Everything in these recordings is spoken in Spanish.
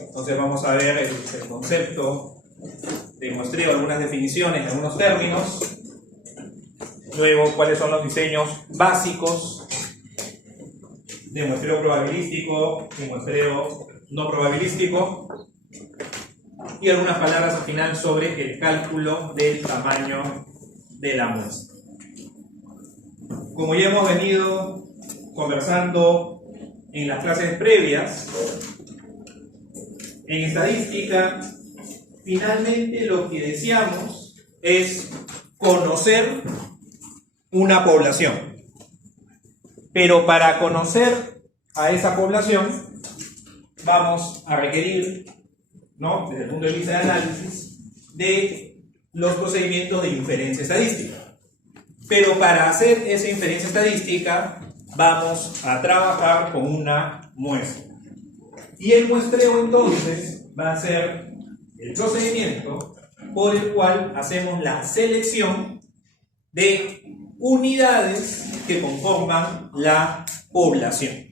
Entonces vamos a ver el concepto de muestreo, algunas definiciones, algunos términos. Luego, cuáles son los diseños básicos de muestreo probabilístico y muestreo no probabilístico. Y algunas palabras al final sobre el cálculo del tamaño de la muestra. Como ya hemos venido conversando en las clases previas, en estadística, finalmente lo que deseamos es conocer una población. Pero para conocer a esa población vamos a requerir, ¿no?, desde el punto de vista de análisis, de los procedimientos de inferencia estadística. Pero para hacer esa inferencia estadística vamos a trabajar con una muestra. Y el muestreo entonces va a ser el procedimiento por el cual hacemos la selección de unidades que conforman la población.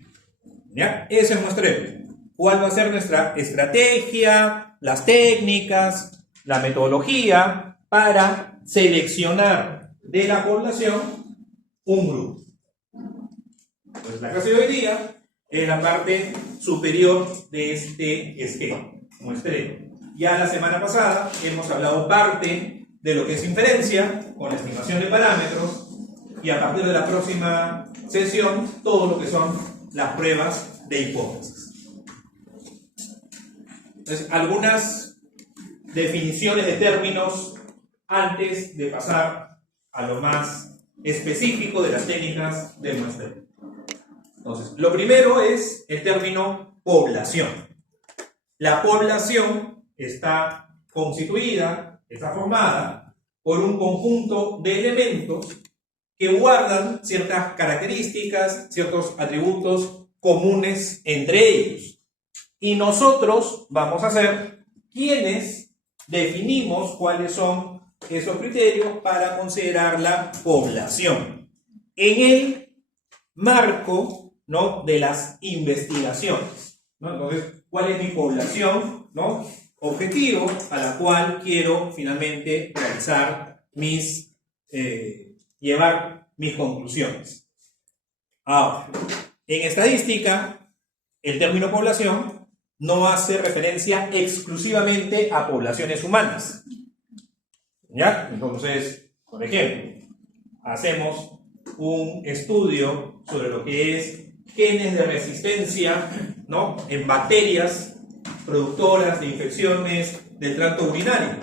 ¿Ya? Ese es el muestreo. ¿Cuál va a ser nuestra estrategia, las técnicas, la metodología para seleccionar de la población un grupo? Entonces, la clase de hoy día es la parte superior de este esquema, muestreo. Ya la semana pasada hemos hablado parte de lo que es inferencia, con la estimación de parámetros, y a partir de la próxima sesión, todo lo que son las pruebas de hipótesis. Entonces, algunas definiciones de términos antes de pasar a lo más específico de las técnicas del muestreo. Entonces, lo primero es el término población. La población está constituida, está formada por un conjunto de elementos que guardan ciertas características, ciertos atributos comunes entre ellos. Y nosotros vamos a ser quienes definimos cuáles son esos criterios para considerar la población en el marco, ¿no?, de las investigaciones, ¿no? Entonces, ¿cuál es mi población, ¿no?, objetivo a la cual quiero finalmente realizar llevar mis conclusiones? Ahora, en estadística, el término población no hace referencia exclusivamente a poblaciones humanas. ¿Ya? Entonces, por ejemplo, hacemos un estudio sobre lo que es genes de resistencia, ¿no?, en bacterias productoras de infecciones del tracto urinario.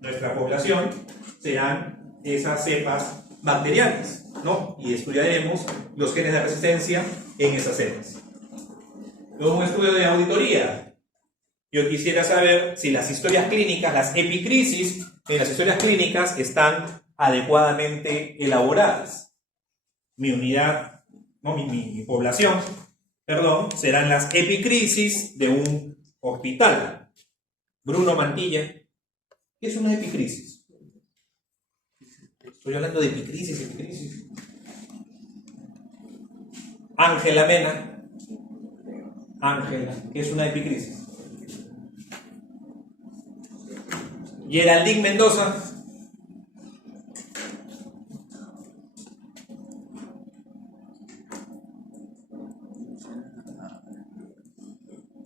Nuestra población serán esas cepas bacterianas, ¿no?, y estudiaremos los genes de resistencia en esas cepas. Luego, un estudio de auditoría. Yo quisiera saber si las historias clínicas, las epicrisis en las historias clínicas están adecuadamente elaboradas. Mi unidad, no, mi población, perdón, serán las epicrisis de un hospital. Bruno Mantilla, ¿qué es una epicrisis? Estoy hablando de epicrisis. Ángela Mena. Ángela, ¿qué es una epicrisis? Geraldine Mendoza.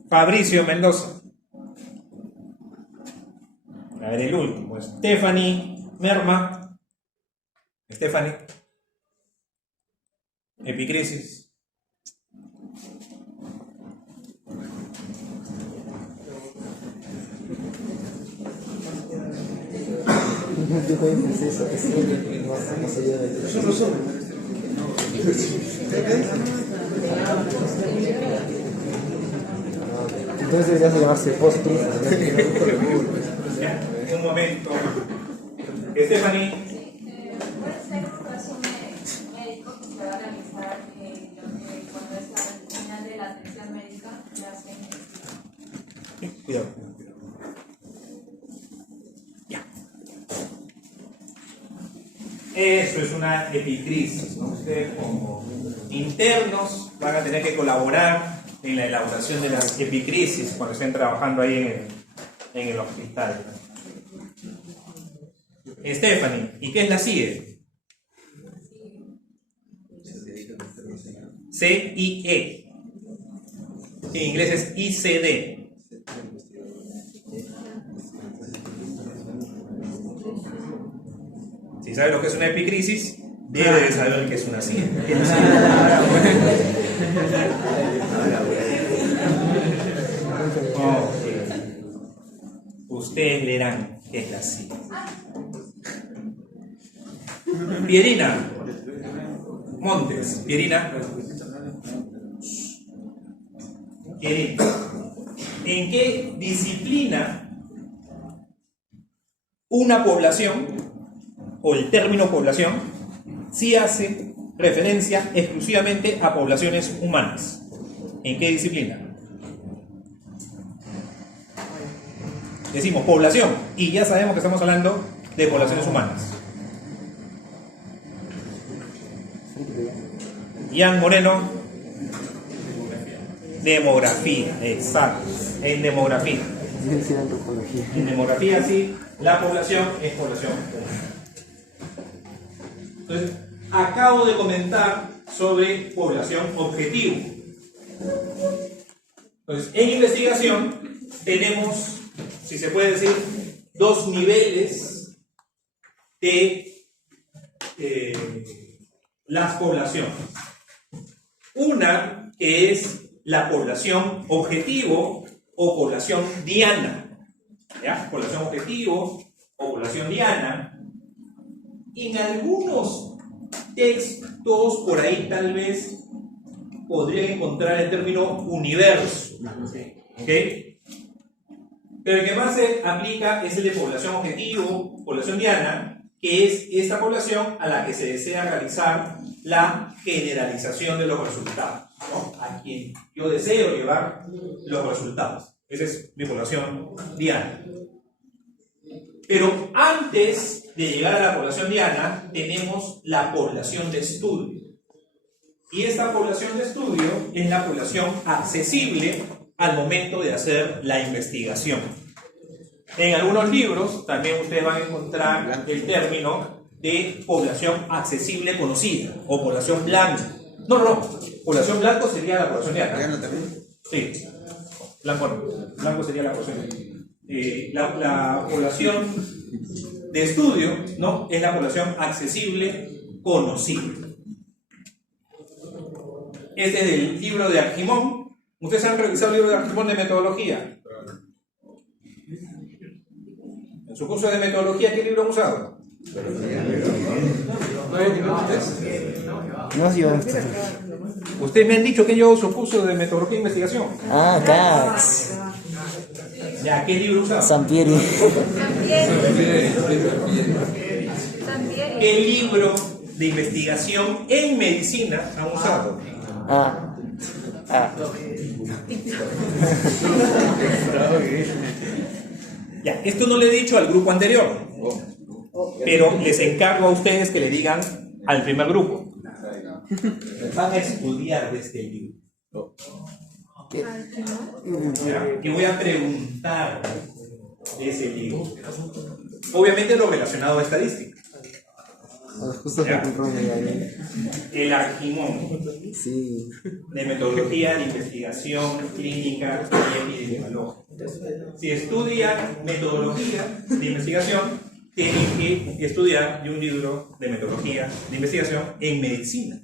Fabricio Mendoza. A ver, el último. Stephanie Merma. Stephanie. Epicrisis. Yo también pensé eso, que sí, no se lleva de eso. Es un resumen. Entonces deberías llamarse postus. Un momento. Stephanie. ¿Puede ser un resumen médico que se va a realizar cuando es al final de la atención médica? Cuidado. Eso es una epicrisis, ¿no? Ustedes como internos van a tener que colaborar en la elaboración de las epicrisis cuando estén trabajando ahí en el hospital. Stephanie, ¿y qué es la CIE? CIE. En inglés es ICD. Si sabe lo que es una epicrisis, debe de saber qué es una CIE. Ustedes leerán qué es la CIE. Pierina Montes. Pierina. ¿En qué disciplina una población o el término población sí hace referencia exclusivamente a poblaciones humanas? ¿En qué disciplina? Decimos población y ya sabemos que estamos hablando de poblaciones humanas. Ian Moreno. Demografía, exacto. En demografía. En demografía, sí, la población es población humana. Entonces, acabo de comentar sobre población objetivo. Entonces, en investigación tenemos, si se puede decir, dos niveles de las poblaciones. Una que es la población objetivo o población diana. ¿Ya? Población objetivo o población diana. En algunos textos por ahí tal vez podrían encontrar el término universo. ¿Ok? Pero el que más se aplica es el de población objetivo, población diana, que es esta población a la que se desea realizar la generalización de los resultados, ¿no? A quien yo deseo llevar los resultados. Esa es mi población diana. Pero antes de llegar a la población diana, tenemos la población de estudio. Y esta población de estudio es la población accesible al momento de hacer la investigación. En algunos libros también ustedes van a encontrar el término de población accesible conocida o población blanca. No. Población blanco sería la población diana. ¿Diana también? Sí. Blanco sería la población. La población de estudio, ¿no? Es la población accesible conocida. Este es el libro de Argimón. ¿Ustedes han revisado el libro de Argimón de metodología? En su curso de metodología, ¿qué libro han usado? No, sí, Ustedes me han dicho que yo su curso de metodología e investigación. Ah, Cax. Ya, ¿qué libro usaba? Sampieri. ¿Qué libro de investigación en medicina han usado? Ya, esto no le he dicho al grupo anterior, pero les encargo a ustedes que le digan al primer grupo. Van a estudiar de este libro. Ya, que voy a preguntar de ese libro. Obviamente lo relacionado a estadística. Justo Ya. ahí. El Argimón. Sí. De metodología de investigación clínica y epidemiológica. Si estudian metodología de investigación, tienen que estudiar de un libro de metodología de investigación en medicina.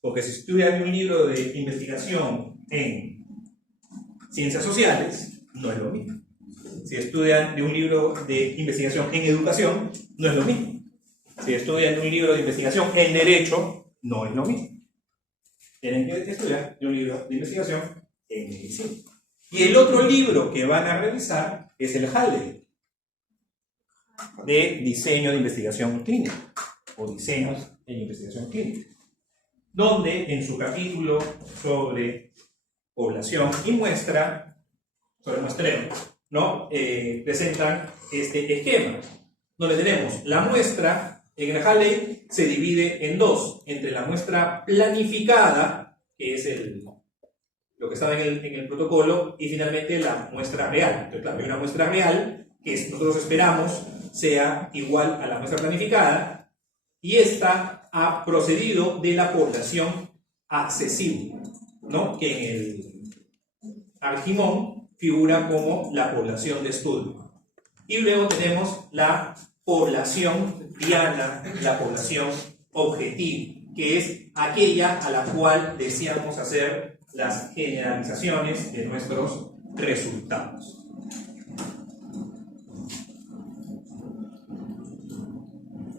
Porque si estudian un libro de investigación en ciencias sociales, no es lo mismo. Si estudian de un libro de investigación en educación, no es lo mismo. Si estudian un libro de investigación en derecho, no es lo mismo. Tienen que estudiar de un libro de investigación en medicina. Y el otro libro que van a revisar es el Halley, de diseño de investigación clínica, o diseños en investigación clínica, donde en su capítulo sobre población y muestra, sobre muestreo, ¿no? Presentan este esquema, donde tenemos la muestra. En el Halley se divide en dos, entre la muestra planificada, que es lo que estaba en el protocolo, y finalmente la muestra real. Entonces, claro, hay una muestra real que nosotros esperamos sea igual a la muestra planificada, y esta ha procedido de la población accesible, ¿no? Que en el Argimón figura como la población de estudio. Y luego tenemos la población diana, la población objetiva, que es aquella a la cual deseamos hacer las generalizaciones de nuestros resultados.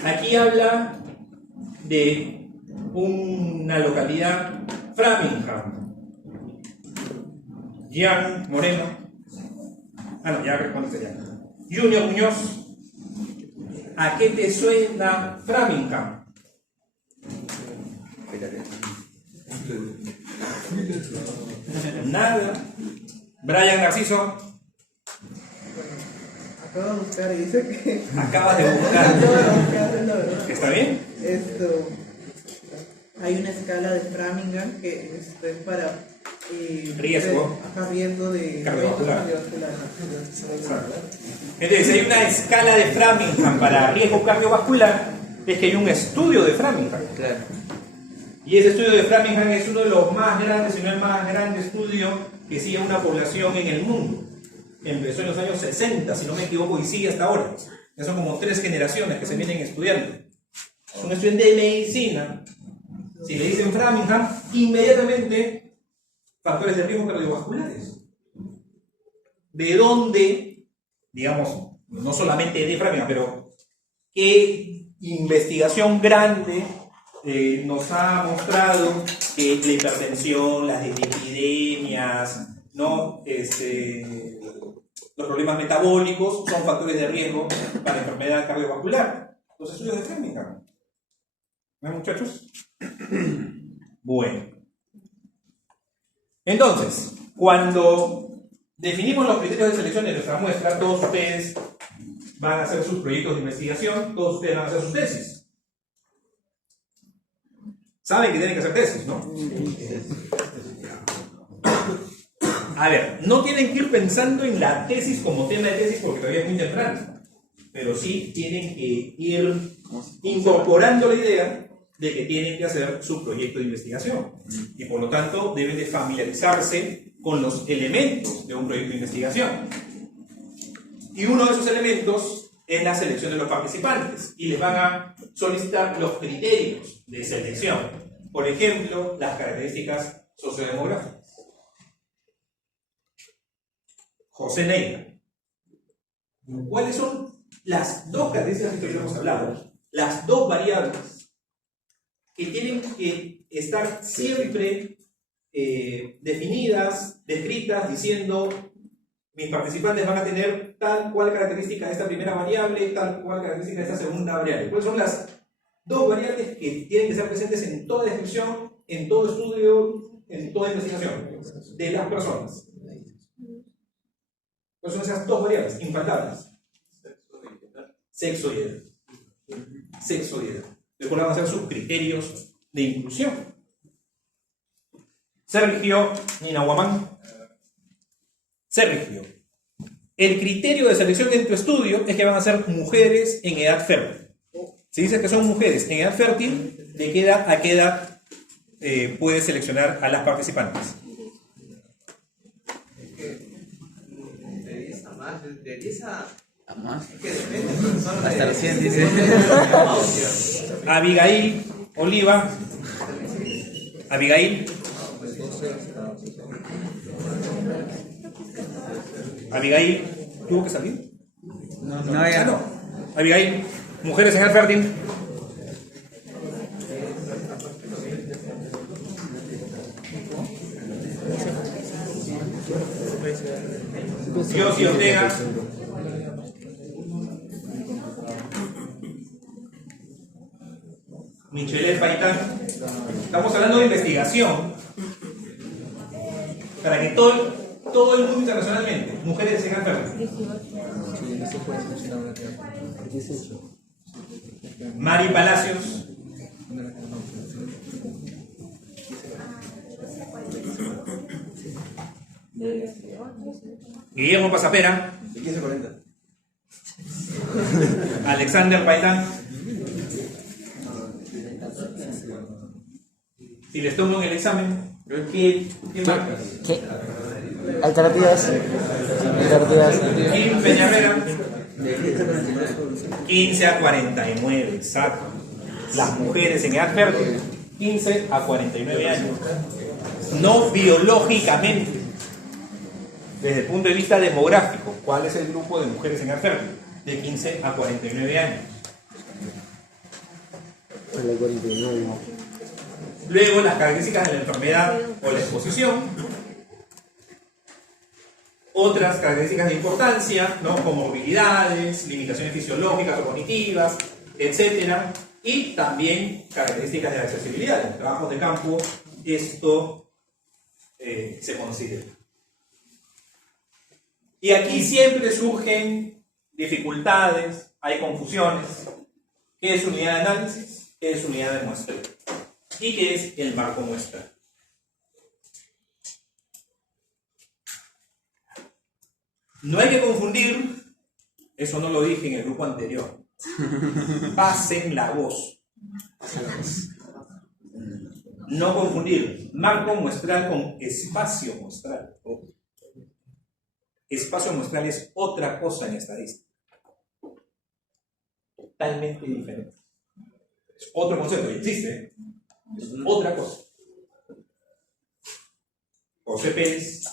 Aquí habla de una localidad, Framingham. Jean Moreno. Ya respondiste ya. Junior Muñoz. ¿A qué te suena Framingham? Nada. Brian Narciso. Acabo de buscar y dice que. Acabas de buscar. Acabo de buscar, la verdad. ¿Está bien? Hay una escala de Framingham que es para riesgo de cardiovascular. cardiovascular. Entonces, hay una escala de Framingham para riesgo cardiovascular, es que hay un estudio de Framingham. Claro. Y ese estudio de Framingham es uno de los más grandes, si no el más grande estudio que sigue a una población en el mundo. Empezó en los años 60, si no me equivoco, y sigue hasta ahora. Ya son como 3 generaciones que se vienen estudiando. Es un estudiante de medicina. Si le dicen Framingham, inmediatamente factores de riesgo cardiovasculares. ¿De dónde, digamos, no solamente de Framingham, pero qué investigación grande nos ha mostrado que la hipertensión, las epidemias, ¿no? Los problemas metabólicos son factores de riesgo para enfermedad cardiovascular? Los estudios de Framingham. ¿No, muchachos? Bueno. Entonces, cuando definimos los criterios de selección de nuestra muestra, todos ustedes van a hacer sus proyectos de investigación, todos ustedes van a hacer sus tesis. Saben que tienen que hacer tesis, ¿no? A ver, no tienen que ir pensando en la tesis como tema de tesis porque todavía es muy temprano, pero sí tienen que ir incorporando la idea de que tienen que hacer su proyecto de investigación y por lo tanto deben de familiarizarse con los elementos de un proyecto de investigación. Y uno de esos elementos es la selección de los participantes y les van a solicitar los criterios de selección. Por ejemplo, las características sociodemográficas. José Neira. ¿Cuáles son las 2 características que hoy hemos hablado? Las 2 variables que tienen que estar siempre definidas, descritas, diciendo mis participantes van a tener tal cual característica de esta primera variable, tal cual característica de esta segunda variable. ¿Cuáles son las 2 variables que tienen que ser presentes en toda descripción, en todo estudio, en toda investigación de las personas? ¿Cuáles son esas 2 variables infaltables? Sexo y edad. Sexo y edad. Después van a ser sus criterios de inclusión. Sergio Ninahuamán. Sergio, el criterio de selección en tu estudio es que van a ser mujeres en edad fértil. Si dices que son mujeres en edad fértil, ¿de qué edad a qué edad puedes seleccionar a las participantes? De 10 a más. que depende, profesor. Hasta los 100 dice. Abigail Oliva. Abigail. Abigail, ¿tuvo que salir? No, ya no. Abigail, mujeres en edad fértil. Yossi Ortega. Michelet Paitán. Estamos hablando de investigación para que todo el mundo internacionalmente, mujeres en enfermas. Mari Palacios. Guillermo Pasapera. De 15 a 40. Alexander Paitán. Si les tomo en el examen, ¿qué marcas? ¿Qué? Alternativas. Alternativas. Kim Peñavera. 15 a 49, exacto. Las mujeres en edad fértil, 15 a 49 años. No biológicamente, desde el punto de vista demográfico, ¿cuál es el grupo de mujeres en edad fértil? De 15 a 49 años. A la 49. Luego, las características de la enfermedad o la exposición. Otras características de importancia, ¿no? Comorbilidades, limitaciones fisiológicas o cognitivas, etc. Y también características de la accesibilidad. En los trabajos de campo, esto se considera. Y aquí siempre surgen dificultades, hay confusiones. ¿Qué es unidad de análisis? ¿Qué es unidad de muestreo? ¿Y qué es el marco muestral? No hay que confundir, eso no lo dije en el grupo anterior. Pasen la voz. No confundir marco muestral con espacio muestral. Espacio muestral es otra cosa en estadística. Totalmente diferente. Es otro concepto, y existe. Es otra cosa. José Pérez,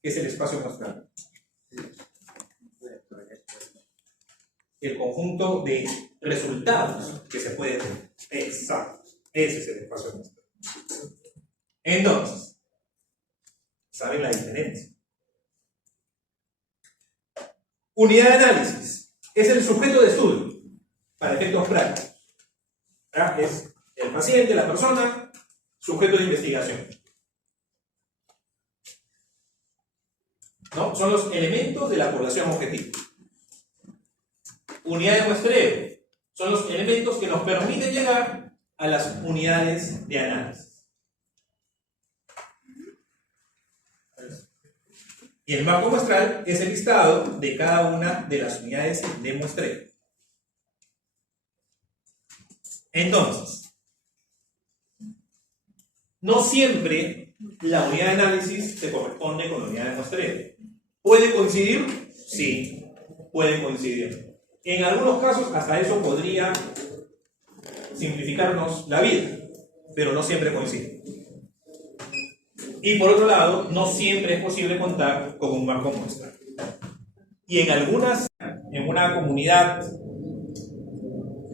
¿qué es el espacio muestral? El conjunto de resultados que se puede tener. Exacto. Ese es el espacio muestral. Entonces, ¿saben la diferencia? Unidad de análisis es el sujeto de estudio para efectos prácticos. ¿Verdad? Es el paciente, la persona, sujeto de investigación. ¿No? Son los elementos de la población objetivo. Unidad de muestreo son los elementos que nos permiten llegar a las unidades de análisis. Y el marco muestral es el listado de cada una de las unidades de muestreo. Entonces, no siempre la unidad de análisis se corresponde con la unidad de muestreo. ¿Puede coincidir? Sí, puede coincidir. En algunos casos, hasta eso podría simplificarnos la vida, pero no siempre coincide. Y por otro lado, no siempre es posible contar con un marco muestral. Y en una comunidad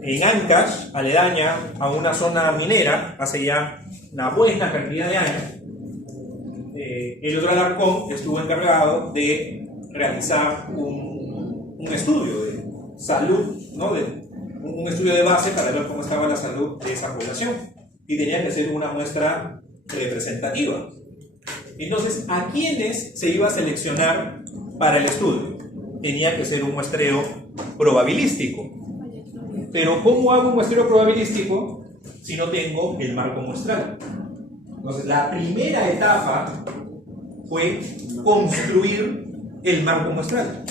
en Ancash, aledaña a una zona minera, hace ya una buena cantidad de años, el otro Alarcón estuvo encargado de realizar un estudio de salud, ¿no? Un estudio de base para ver cómo estaba la salud de esa población. Y tenía que ser una muestra representativa. Entonces, ¿a quiénes se iba a seleccionar para el estudio? Tenía que ser un muestreo probabilístico. Pero ¿cómo hago un muestreo probabilístico si no tengo el marco muestral? Entonces, la primera etapa fue construir el marco muestral.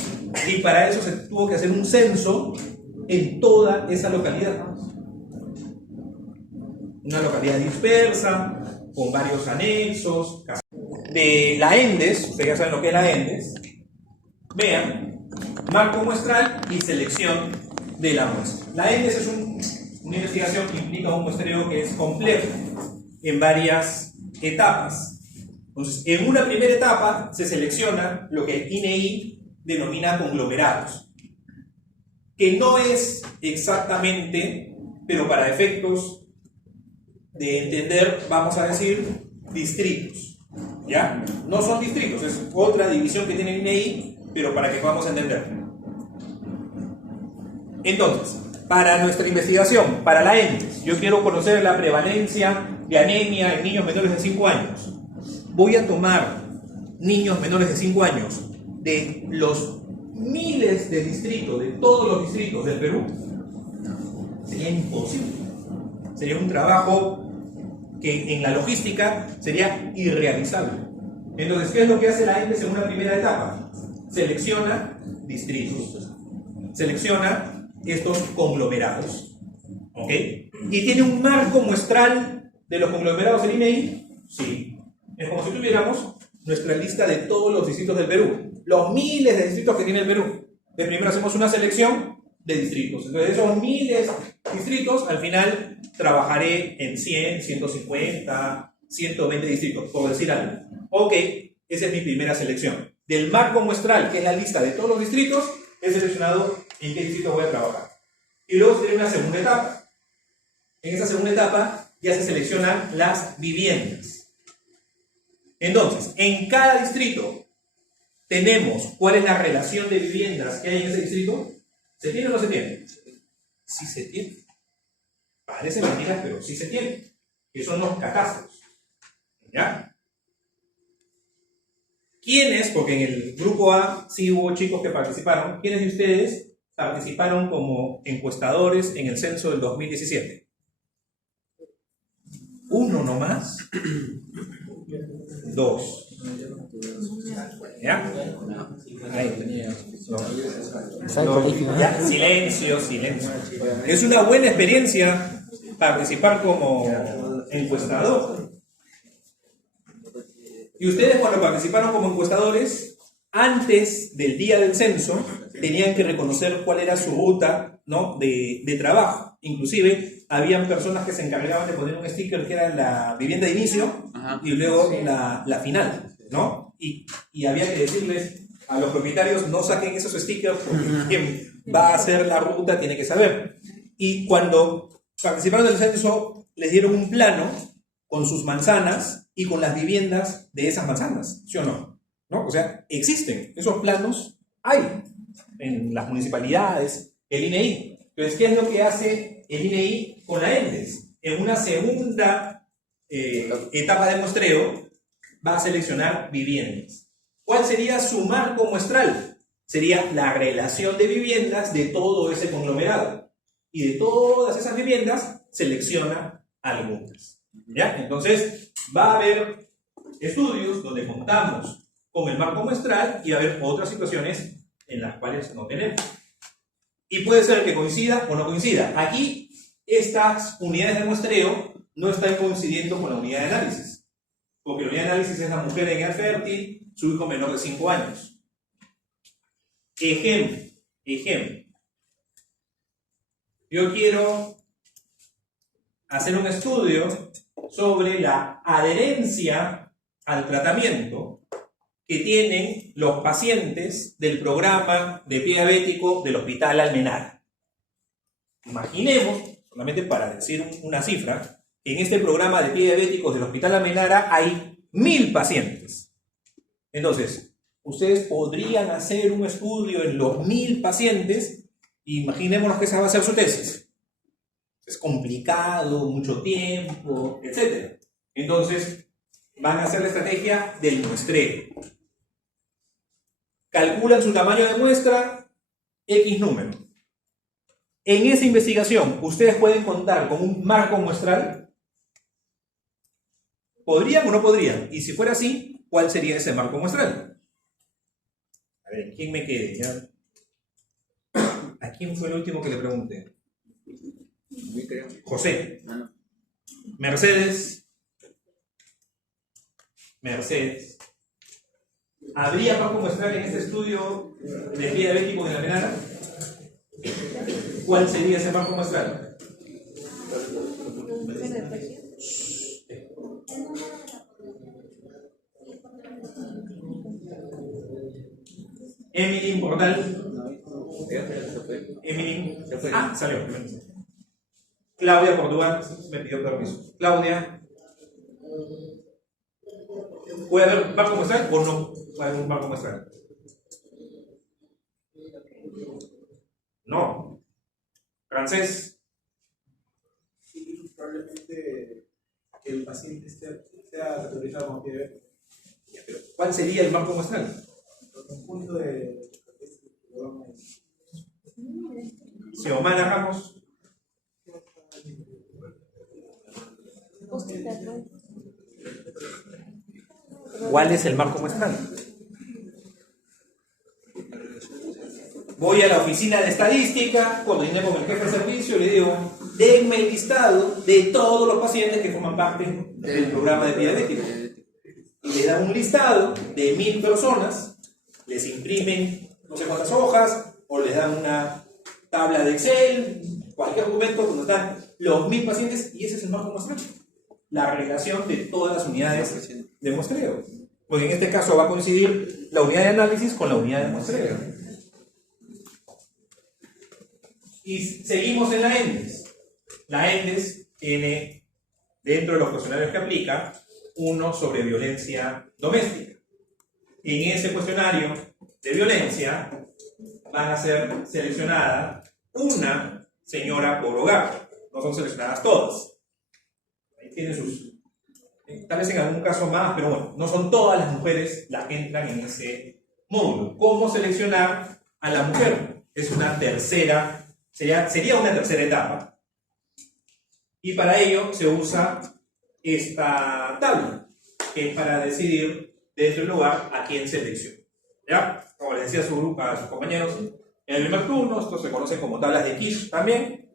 Y para eso se tuvo que hacer un censo en toda esa localidad. Una localidad dispersa, con varios anexos. De la ENDES, ustedes ya saben lo que es la ENDES. Vean, marco muestral y selección de la muestra. La ENDES es una investigación que implica un muestreo que es complejo en varias etapas. Entonces, en una primera etapa se selecciona lo que el INEI denomina conglomerados, que no es exactamente, pero para efectos de entender, vamos a decir, distritos. ¿Ya? No son distritos, es otra división que tiene el INEI, pero para que podamos entender. Entonces, para nuestra investigación, para la ENDES, yo quiero conocer la prevalencia de anemia en niños menores de 5 años. Voy a tomar niños menores de 5 años de los miles de distritos, de todos los distritos del Perú. Sería imposible. Sería un trabajo que en la logística sería irrealizable. Entonces, ¿qué es lo que hace la ENDES en una primera etapa? Selecciona distritos. Selecciona estos conglomerados. ¿Ok? ¿Y tiene un marco muestral de los conglomerados del INEI? Sí. Es como si tuviéramos nuestra lista de todos los distritos del Perú. Los miles de distritos que tiene el Perú. De primero hacemos una selección de distritos. Entonces, de esos miles de distritos, al final trabajaré en 100, 150, 120 distritos, por decir algo. Ok, esa es mi primera selección. Del marco muestral, que es la lista de todos los distritos, he seleccionado en qué distrito voy a trabajar. Y luego tiene una segunda etapa. En esa segunda etapa ya se seleccionan las viviendas. Entonces, en cada distrito tenemos cuál es la relación de viviendas que hay en ese distrito. ¿Se tiene o no se tiene? Sí se tiene. Parece mentira, pero sí se tiene. Que son los catastros. ¿Ya? ¿Quiénes? Porque en el grupo A sí hubo chicos que participaron. ¿Quiénes de ustedes participaron como encuestadores en el censo del 2017? ¿Uno nomás? Dos. ¿Ya? Ahí. Ya, silencio, silencio. Es una buena experiencia participar como encuestador. Y ustedes, cuando participaron como encuestadores, antes del día del censo, tenían que reconocer cuál era su ruta, ¿no?, de trabajo. Inclusive, habían personas que se encargaban de poner un sticker que era la vivienda de inicio. Ajá. Y luego la final, ¿no? Y había que decirles a los propietarios: no saquen esos stickers porque quien va a hacer la ruta tiene que saber. Y cuando participaron del censo, les dieron un plano con sus manzanas y con las viviendas de esas manzanas, ¿sí o no? ¿No? O sea, existen esos planos, hay en las municipalidades, el INEI. Entonces, ¿qué es lo que hace el INEI con la ENDES? En una segunda etapa de muestreo, va a seleccionar viviendas. ¿Cuál sería su marco muestral? Sería la relación de viviendas de todo ese conglomerado. Y de todas esas viviendas, selecciona algunas. ¿Ya? Entonces, va a haber estudios donde contamos con el marco muestral y va a haber otras situaciones en las cuales no tenemos. Y puede ser que coincida o no coincida. Aquí, estas unidades de muestreo no están coincidiendo con la unidad de análisis. Porque la unidad de análisis es la mujer en edad fértil, su hijo menor de 5 años. Ejemplo. Yo quiero hacer un estudio sobre la adherencia al tratamiento que tienen los pacientes del programa de pie diabético del Hospital Almenara. Imaginemos, solamente para decir una cifra, que en este programa de pie diabéticos del Hospital Almenara hay 1000 pacientes. Entonces, ustedes podrían hacer un estudio en los 1000 pacientes. Imaginémonos que esa va a ser su tesis. Es complicado, mucho tiempo, etc. Entonces, van a hacer la estrategia del muestreo. Calculan su tamaño de muestra, X número. En esa investigación, ¿ustedes pueden contar con un marco muestral? ¿Podrían o no podrían? Y si fuera así, ¿cuál sería ese marco muestral? A ver, ¿quién me quede? ¿Ya? ¿A quién fue el último que le pregunté? José. Mercedes. ¿Habría marco muestral en este estudio de pie diabético en la Almenara? ¿Cuál sería ese marco muestral? Emily Portal. Emily. Ah, salió. Claudia Portugal me pidió permiso. Claudia. ¿Puede haber un marco muestral o no puede haber un marco muestral? No. Francés. Sí, probablemente que el paciente sea categorizado como pie diabético. ¿Cuál sería el marco muestral? El conjunto de programa. Xiomara Ramos. ¿Cuál es el marco muestral? Voy a la oficina de estadística, coordiné con el jefe de servicio y le digo, denme el listado de todos los pacientes que forman parte del programa de diabético. Y le dan un listado de 1000 personas, les imprimen no sé cuántas hojas, o les dan una tabla de Excel, cualquier documento donde están los 1000 pacientes, y ese es el marco muestral. La relación de todas las unidades de muestreo. Porque en este caso va a coincidir la unidad de análisis con la unidad de muestreo. Y seguimos en la ENDES. La ENDES tiene, dentro de los cuestionarios que aplica, uno sobre violencia doméstica. En ese cuestionario de violencia van a ser seleccionada una señora por hogar. No son seleccionadas todas. Ahí tienen sus... Tal vez en algún caso más, pero bueno, no son todas las mujeres las que entran en ese módulo. ¿Cómo seleccionar a la mujer? Es una tercera, sería una tercera etapa. Y para ello se usa esta tabla, que es para decidir dentro del lugar a quién selecciona. ¿Ya? Como les decía a sus compañeros, en el primer turno, esto se conoce como tablas de Kish también.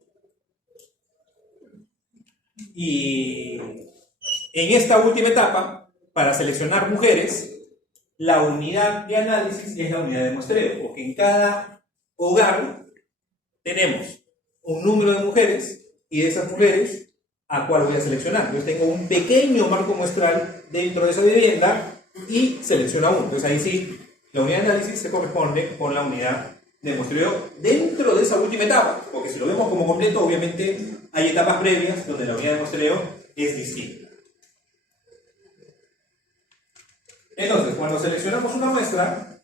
Y en esta última etapa, para seleccionar mujeres, la unidad de análisis es la unidad de muestreo, porque en cada hogar tenemos un número de mujeres y de esas mujeres a cuál voy a seleccionar. Yo tengo un pequeño marco muestral dentro de esa vivienda y selecciono uno. Entonces ahí sí, la unidad de análisis se corresponde con la unidad de muestreo dentro de esa última etapa, porque si lo vemos como completo, obviamente hay etapas previas donde la unidad de muestreo es distinta. Entonces, cuando seleccionamos una muestra,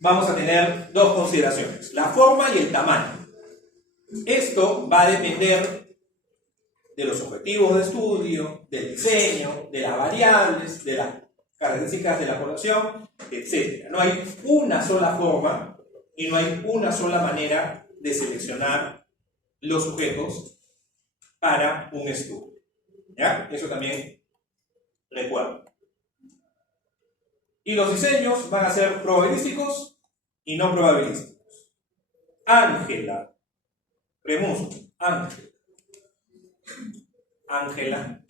vamos a tener dos consideraciones: la forma y el tamaño. Esto va a depender de los objetivos de estudio, del diseño, de las variables, de las características de la población, etc. No hay una sola forma y no hay una sola manera de seleccionar los sujetos para un estudio. ¿Ya? Eso también recuerdo. Y los diseños van a ser probabilísticos y no probabilísticos. Ángela, Remus, Ángela,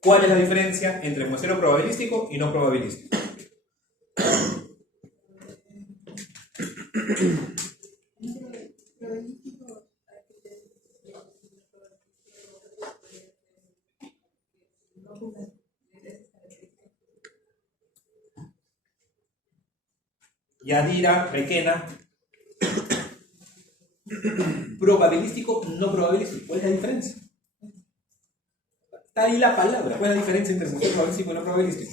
¿cuál es la diferencia entre muestreo probabilístico y no probabilístico? Yadira, Requena. Probabilístico, no probabilístico. ¿Cuál es la diferencia? Está ahí la palabra. ¿Cuál es la diferencia entre muestreo probabilístico y no probabilístico?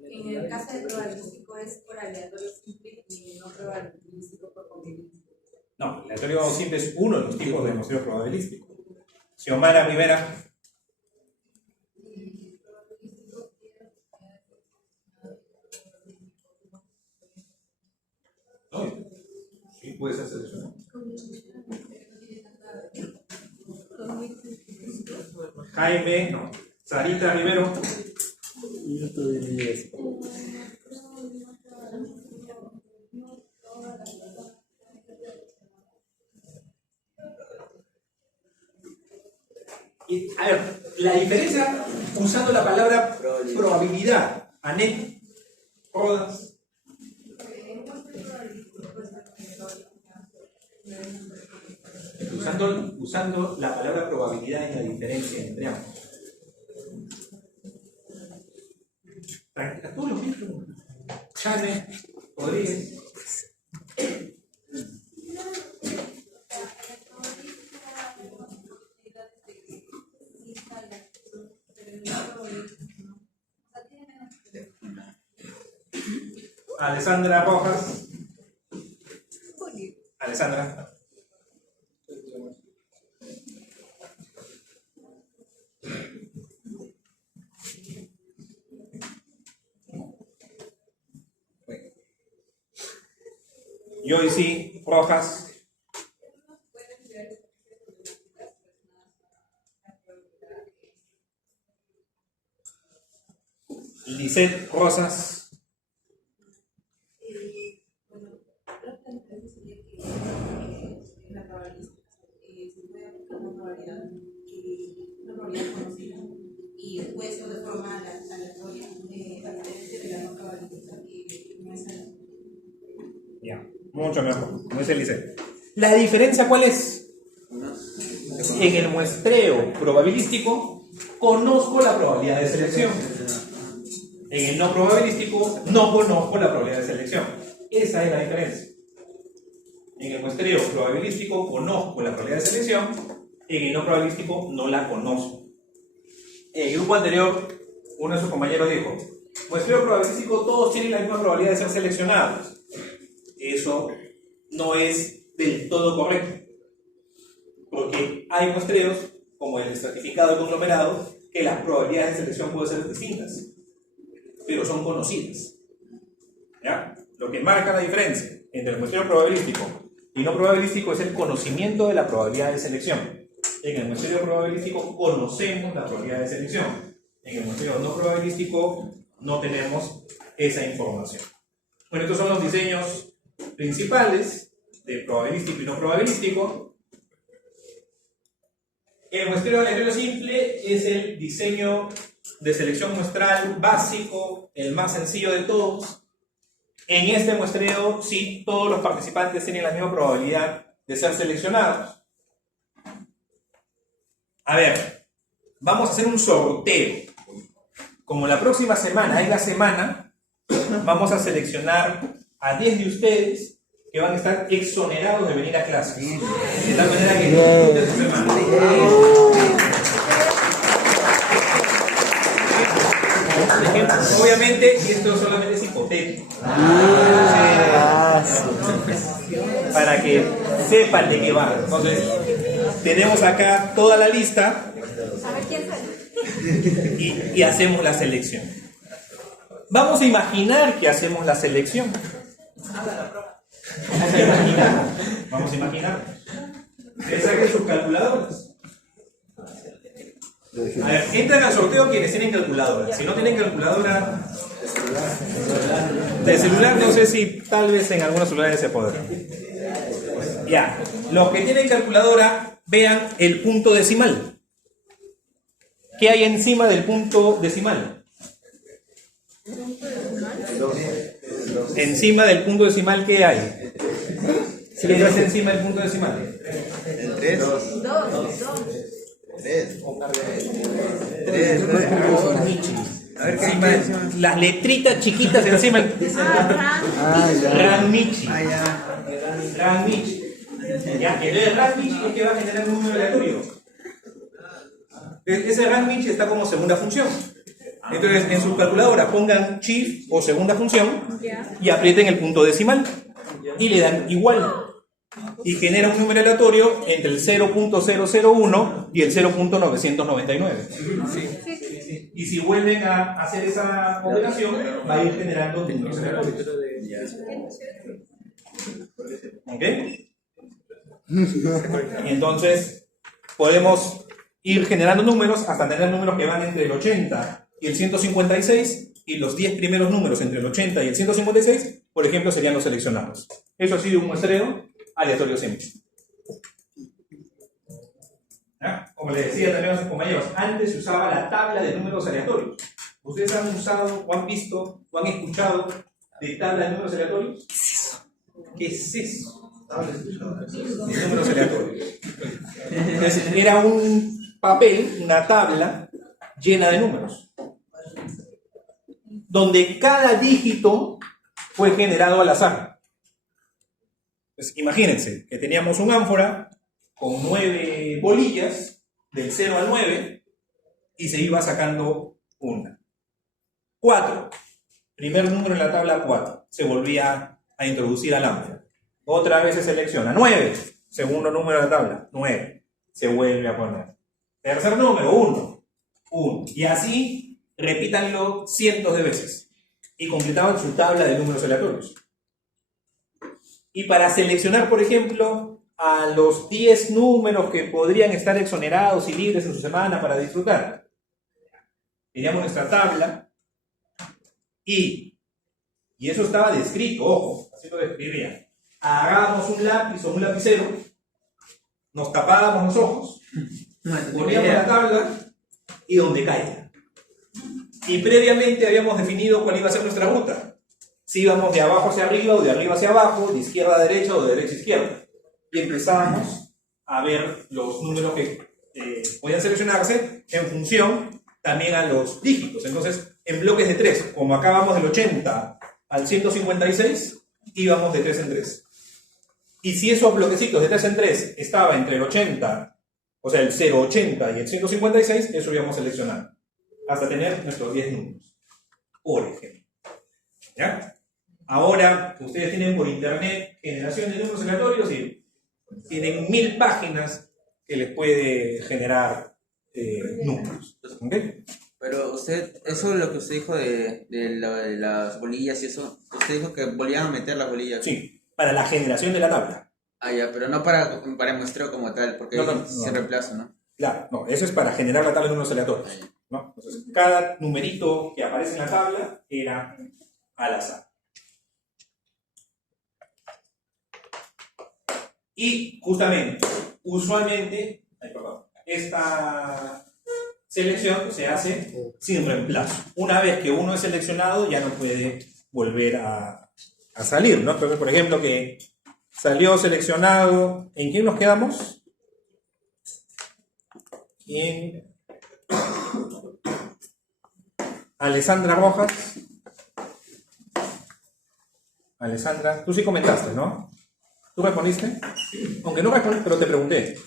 En el caso de probabilístico es por aleatorio simple y no probabilístico por combinación. No, el aleatorio simple es uno de los tipos de muestreo probabilístico. Xiomara Rivera. Sí, puede ser seleccionado. Jaime, no. Sarita Rivero. Yo te diría eso. Y, a ver, la diferencia usando la palabra probabilidad. Anet, Rodas. Usando la palabra probabilidad es la diferencia entre ambos. Tranquila, todos los mismos. Chane, Rodríguez. Alessandra Rojas. Alessandra. Y hoy sí, Rojas. Lisette Rosas. Bueno, creo que la diferencia sería que la probabilidad se puede aplicar una probabilidad conocida y después eso de forma aleatoria, a diferencia de la no probabilística que no es aleatoria. Ya, mucho mejor, como dice Lisette. ¿La diferencia cuál es? En el muestreo probabilístico conozco la probabilidad de selección. En el no probabilístico no conozco la probabilidad de selección. Esa es la diferencia. En el muestreo probabilístico conozco la probabilidad de selección, en el no probabilístico no la conozco. En el grupo anterior, uno de sus compañeros dijo, muestreo probabilístico todos tienen la misma probabilidad de ser seleccionados. Eso no es del todo correcto. Porque hay muestreos, como el estratificado de conglomerado, que las probabilidades de selección pueden ser distintas, pero son conocidas. ¿Ya? Lo que marca la diferencia entre el muestreo probabilístico y no probabilístico es el conocimiento de la probabilidad de selección. En el muestreo probabilístico conocemos la probabilidad de selección. En el muestreo no probabilístico no tenemos esa información. Bueno, estos son los diseños principales de probabilístico y no probabilístico. El muestreo aleatorio simple es el diseño de selección muestral básico, el más sencillo de todos. En este muestreo, sí, todos los participantes tienen la misma probabilidad de ser seleccionados. A ver, vamos a hacer un sorteo. Como la próxima semana es la semana, vamos a seleccionar a 10 de ustedes que van a estar exonerados de venir a clase. De tal manera que disfruten su semana. Obviamente, esto solamente es hipotético. Para que sepan de qué va. Entonces, tenemos acá toda la lista y hacemos la selección. Vamos a imaginar que hacemos la selección. Vamos a imaginar. Que saquen sus calculadoras. A ver, entran al sorteo quienes tienen calculadora. Si no tienen calculadora de celular, no sé si tal vez en algunos celulares se podrá. Ya, los que tienen calculadora, vean el punto decimal. ¿Qué hay encima del punto decimal? Encima del punto decimal, ¿qué hay? ¿Qué es encima del punto decimal? El 3. 3. A ver qué encima. Las letritas chiquitas encima. Rang-Michi. Rang-Michi. Ya, el Rang-Michi es que va a generar un número aleatorio. Ese Rang-Michi está como segunda función. Entonces, en su calculadora pongan shift o segunda función y aprieten el punto decimal y le dan igual. Y genera un número aleatorio entre el 0.001 y el 0.999. Y si vuelven a hacer esa operación, va a ir generando números aleatorios. ¿Ok? Y entonces podemos ir generando números hasta tener números que van entre el 80 y el 156, y los 10 primeros números entre el 80 y el 156, por ejemplo, serían los seleccionados. Eso ha sido un muestreo aleatorio simple. ¿Ya? Como les decía también a sus compañeros, antes se usaba la tabla de números aleatorios. ¿Ustedes han usado o han visto o han escuchado de tabla de números aleatorios? ¿Qué es eso? De números aleatorios. Entonces, era un papel, una tabla llena de números, donde cada dígito fue generado al azar. Pues imagínense que teníamos un ánfora con 9 bolillas, del 0 al 9, y se iba sacando una. 4. Primer número en la tabla, 4. Se volvía a introducir al ánfora. Otra vez se selecciona. 9. Segundo número de la tabla, 9. Se vuelve a poner. Tercer número, 1. 1. Y así, repítanlo cientos de veces. Y completaban su tabla de números aleatorios. Y para seleccionar, por ejemplo, a los 10 números que podrían estar exonerados y libres en su semana para disfrutar, teníamos nuestra tabla Y eso estaba descrito, ojo, así lo describía. Agarrábamos un lápiz o un lapicero, nos tapábamos los ojos, poníamos la tabla y donde caiga. Y previamente habíamos definido cuál iba a ser nuestra ruta. Si íbamos de abajo hacia arriba o de arriba hacia abajo, de izquierda a derecha o de derecha a izquierda. Y empezábamos a ver los números que podían seleccionarse en función también a los dígitos. Entonces, en bloques de 3, como acá vamos del 80 al 156, íbamos de 3 en 3. Y si esos bloquecitos de 3 en 3 estaba entre el 80, o sea, el 080 y el 156, eso íbamos a seleccionar, hasta tener nuestros 10 números, por ejemplo. ¿Ya? Ahora, ustedes tienen por internet generación de números aleatorios y tienen 1000 páginas que les puede generar números. ¿Ok? Pero usted, eso es lo que usted dijo de las bolillas y eso, usted dijo que volvían a meter las bolillas. Sí, para la generación de la tabla. Ah, ya, pero no para el muestreo como tal, porque No. se reemplaza, ¿no? Claro, no, eso es para generar la tabla de números aleatorios, ¿no? Entonces, cada numerito que aparece en la tabla era al azar. Y justamente, usualmente, esta selección se hace sin reemplazo. Una vez que uno es seleccionado, ya no puede volver a salir, ¿no? Entonces, por ejemplo, que salió seleccionado, ¿en quién nos quedamos? En Alessandra Rojas. Alessandra, tú sí comentaste, ¿no? ¿Tú respondiste? Aunque no respondí, pero te pregunté.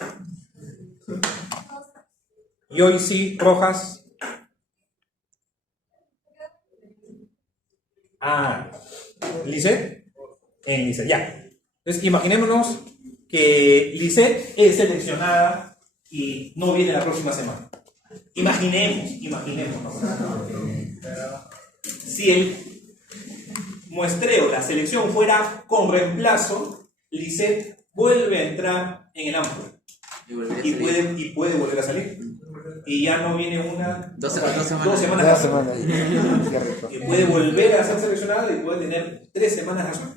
Y hoy sí, Rojas. Ah, Lisette. En Lisette, ya. Entonces, imaginémonos que Lisette es seleccionada y no viene la próxima semana. Imaginemos. Si el muestreo, la selección fuera con reemplazo, Lisette vuelve a entrar en el AMPO y puede volver a salir. Y ya no viene dos semanas. Y puede volver a ser seleccionada y puede tener 3 semanas de azul.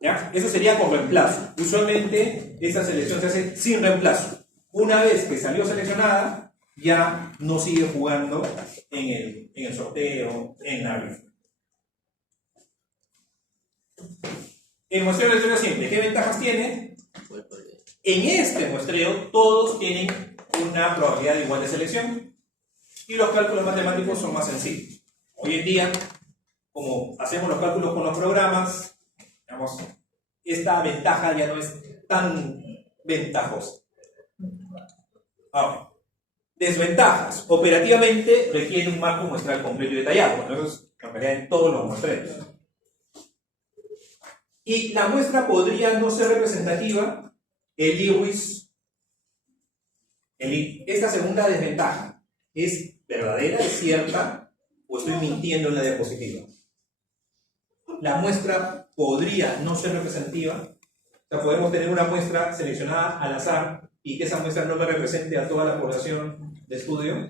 ¿Ya? Eso sería con reemplazo. Usualmente esa selección se hace sin reemplazo. Una vez que salió seleccionada, ya no sigue jugando en el sorteo, en la rifa. El muestreo aleatorio simple, ¿qué ventajas tiene? En este muestreo todos tienen una probabilidad igual de selección y los cálculos matemáticos son más sencillos. Hoy en día, como hacemos los cálculos con los programas, digamos, esta ventaja ya no es tan ventajosa. Ahora, desventajas. Operativamente requiere un marco muestral completo y detallado. Bueno, eso cambiaría en todos los muestreos. Y la muestra podría no ser representativa. Esta segunda desventaja, ¿es verdadera, es cierta o estoy mintiendo en la diapositiva? La muestra podría no ser representativa. O sea, podemos tener una muestra seleccionada al azar y que esa muestra no me represente a toda la población de estudio.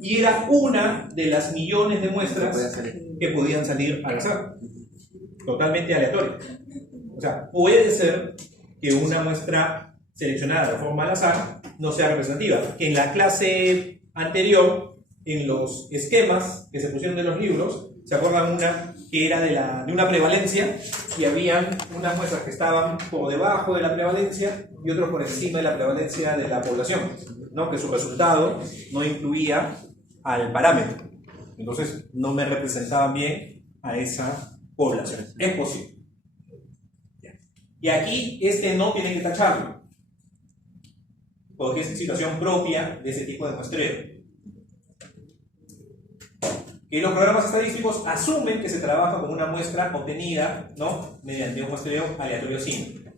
Y era una de las millones de muestras que podían salir al azar, totalmente aleatorio. O sea, puede ser que una muestra seleccionada de forma al azar no sea representativa. Que en la clase anterior, en los esquemas que se pusieron de los libros, ¿se acuerdan una que era de una prevalencia? Y habían unas muestras que estaban por debajo de la prevalencia y otros por encima de la prevalencia de la población, ¿no? Que su resultado no incluía al parámetro. Entonces no me representaban bien a esa población. Es posible. Y aquí no tiene que tacharlo, porque es situación propia de ese tipo de muestreo. Que los programas estadísticos asumen que se trabaja con una muestra obtenida, ¿no?, mediante un muestreo aleatorio simple.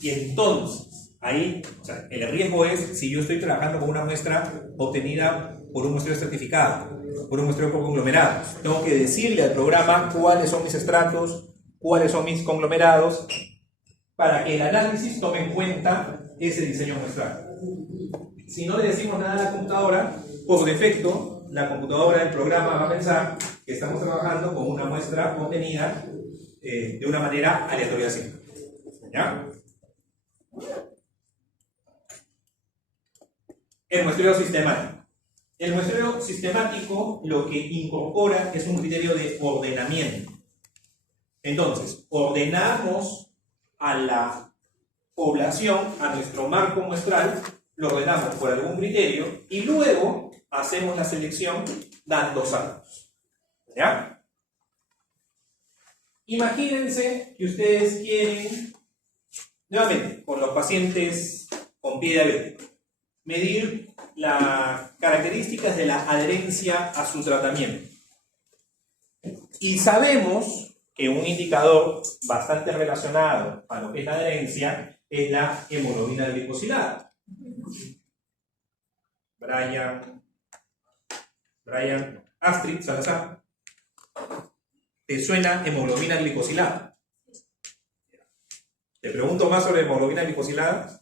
Y entonces, ahí, o sea, el riesgo es si yo estoy trabajando con una muestra obtenida por un muestreo estratificado, por un muestreo por conglomerados. Tengo que decirle al programa cuáles son mis estratos, cuáles son mis conglomerados, para que el análisis tome en cuenta ese diseño muestral. Si no le decimos nada a la computadora, por defecto la computadora, el programa va a pensar que estamos trabajando con una muestra obtenida de una manera aleatoria simple. ¿Ya? El muestreo sistemático. El muestreo sistemático lo que incorpora es un criterio de ordenamiento. Entonces, ordenamos a la población, a nuestro marco muestral, lo ordenamos por algún criterio y luego hacemos la selección dando saltos. ¿Ya? Imagínense que ustedes quieren, nuevamente, con los pacientes con pie diabético, medir las características de la adherencia a su tratamiento. Y sabemos que un indicador bastante relacionado a lo que es la adherencia es la hemoglobina glicosilada. Brian Astrid Salazar, ¿te suena hemoglobina glicosilada? ¿Te pregunto más sobre hemoglobina glicosilada?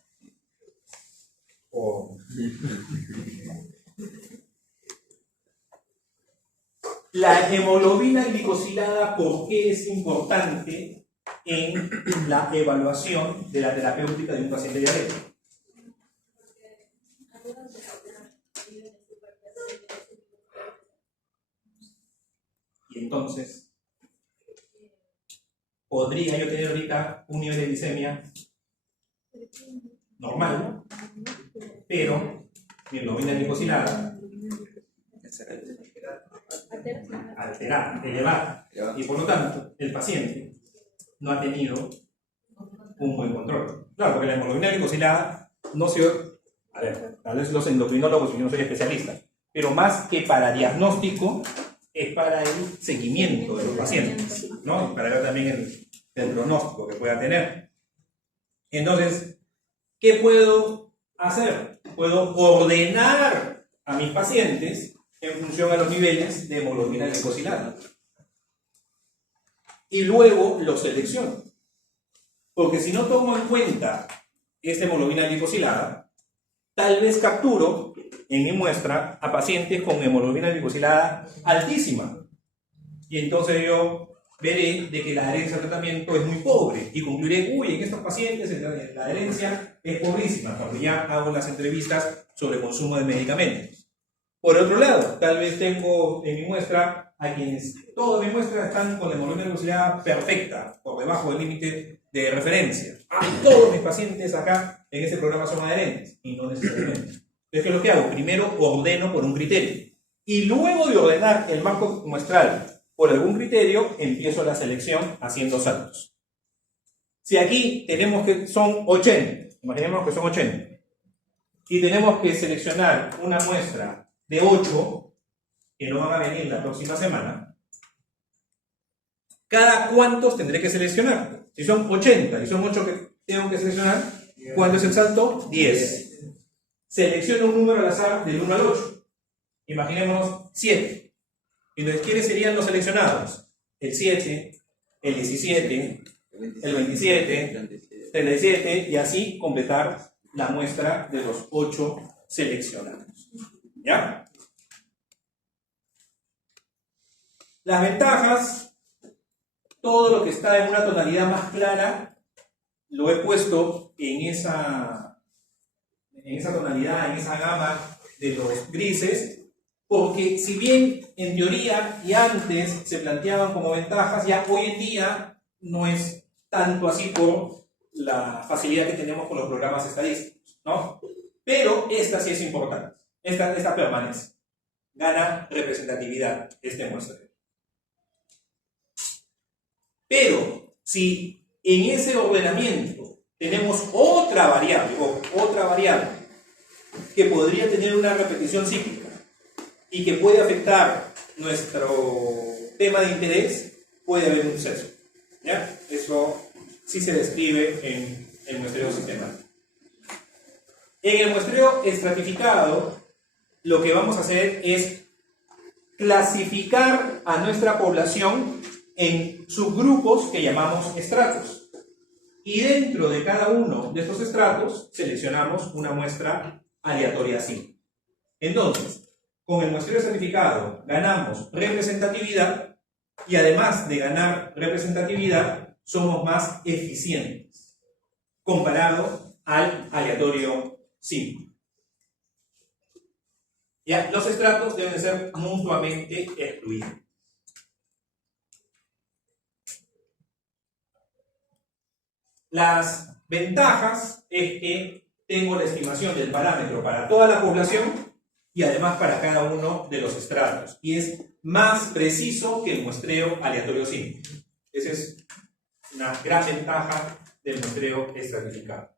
La hemoglobina glicosilada, ¿por qué es importante en la evaluación de la terapéutica de un paciente diabético? Y entonces, ¿podría yo tener ahorita un nivel de glicemia normal, pero mi hemoglobina glicosilada alterada, elevada, y por lo tanto el paciente no ha tenido un buen control? Claro, porque la hemoglobina glicosilada no se... A ver, tal vez los endocrinólogos, yo no soy especialista, pero más que para diagnóstico, es para el seguimiento de los pacientes, ¿no? Y para ver también el pronóstico que pueda tener. Entonces, ¿qué puedo hacer? Puedo ordenar a mis pacientes en función a los niveles de hemoglobina glicosilada. Y luego los selecciono. Porque si no tomo en cuenta esta hemoglobina glicosilada, tal vez capturo en mi muestra a pacientes con hemoglobina glicosilada altísima. Y entonces yo veré de que la adherencia al tratamiento es muy pobre y concluiré, uy, en estos pacientes la adherencia es pobrísima, cuando ya hago las entrevistas sobre consumo de medicamentos. Por otro lado, tal vez tengo en mi muestra a quienes, todas mis muestras están con la hemoglobina glicosilada perfecta, por debajo del límite de referencia. Todos mis pacientes acá en este programa son adherentes, y no necesariamente. Entonces, ¿qué es lo que hago? Primero ordeno por un criterio, y luego de ordenar el marco muestral por algún criterio, empiezo la selección haciendo saltos. Si aquí tenemos que son 80, imaginemos que son 80, y tenemos que seleccionar una muestra de 8, que no van a venir la próxima semana, ¿cada cuántos tendré que seleccionar? Si son 80 y son 8 que tengo que seleccionar, ¿cuánto es el salto? 10. Selecciono un número al azar del 1 al 8. Imaginémonos 7. Entonces, ¿quiénes serían los seleccionados? El 7, el 17, el 27, 37, y así completar la muestra de los 8 seleccionados. ¿Ya? Las ventajas, todo lo que está en una tonalidad más clara, lo he puesto en esa tonalidad, en esa gama de los grises, porque si bien en teoría y antes se planteaban como ventajas, ya hoy en día no es tanto así por la facilidad que tenemos con los programas estadísticos, ¿no? Pero esta sí es importante, esta permanece, gana representatividad este muestreo. Pero si en ese ordenamiento tenemos otra variable que podría tener una repetición cíclica y que puede afectar nuestro tema de interés, puede haber un sesgo. ¿Ya? Eso sí se describe en el muestreo sistemático. En el muestreo estratificado, lo que vamos a hacer es clasificar a nuestra población en subgrupos que llamamos estratos. Y dentro de cada uno de estos estratos seleccionamos una muestra aleatoria simple. Entonces, con el muestreo certificado ganamos representatividad y además de ganar representatividad somos más eficientes comparado al aleatorio simple. Ya, los estratos deben de ser mutuamente excluyentes. Las ventajas es que tengo la estimación del parámetro para toda la población y además para cada uno de los estratos. Y es más preciso que el muestreo aleatorio simple. Esa es una gran ventaja del muestreo estratificado.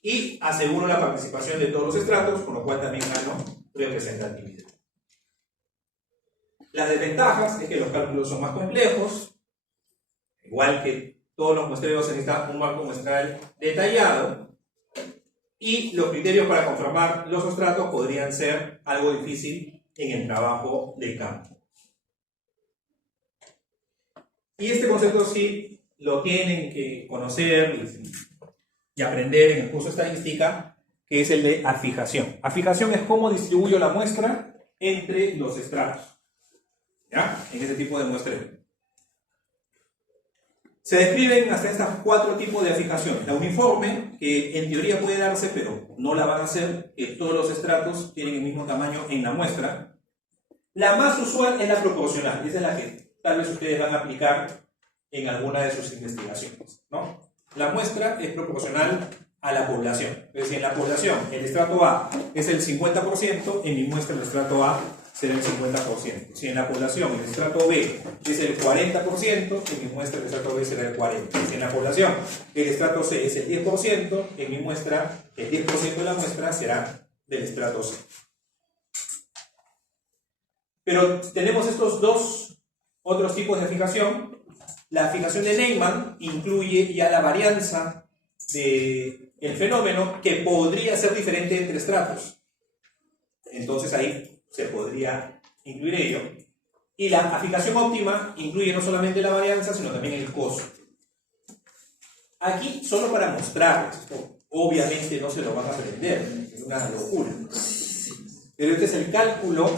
Y aseguro la participación de todos los estratos, con lo cual también gano representatividad. Las desventajas es que los cálculos son más complejos, igual que todos los muestreos se necesita un marco muestral detallado, y los criterios para conformar los estratos podrían ser algo difícil en el trabajo de campo. Y este concepto sí lo tienen que conocer y aprender en el curso de estadística, que es el de afijación. Afijación es cómo distribuyo la muestra entre los estratos, ¿ya? En ese tipo de muestreo. Se describen hasta estos 4 tipos de afijación. La uniforme, que en teoría puede darse, pero no la van a hacer, que todos los estratos tienen el mismo tamaño en la muestra. La más usual es la proporcional, esa es la que tal vez ustedes van a aplicar en alguna de sus investigaciones, ¿no? La muestra es proporcional a la población. Es decir, en la población el estrato A es el 50%, en mi muestra el estrato A será el 50%. Si en la población el estrato B es el 40%, en mi muestra el estrato B será el 40%. Si en la población el estrato C es el 10%, en mi muestra el 10% de la muestra será del estrato C. Pero tenemos estos dos otros tipos de afijación. La afijación de Neyman incluye ya la varianza del fenómeno, que podría ser diferente entre estratos. Entonces ahí se podría incluir ello. Y la afijación óptima incluye no solamente la varianza, sino también el costo. Aquí, solo para mostrarles, obviamente no se lo van a aprender, es una locura. Pero este es el cálculo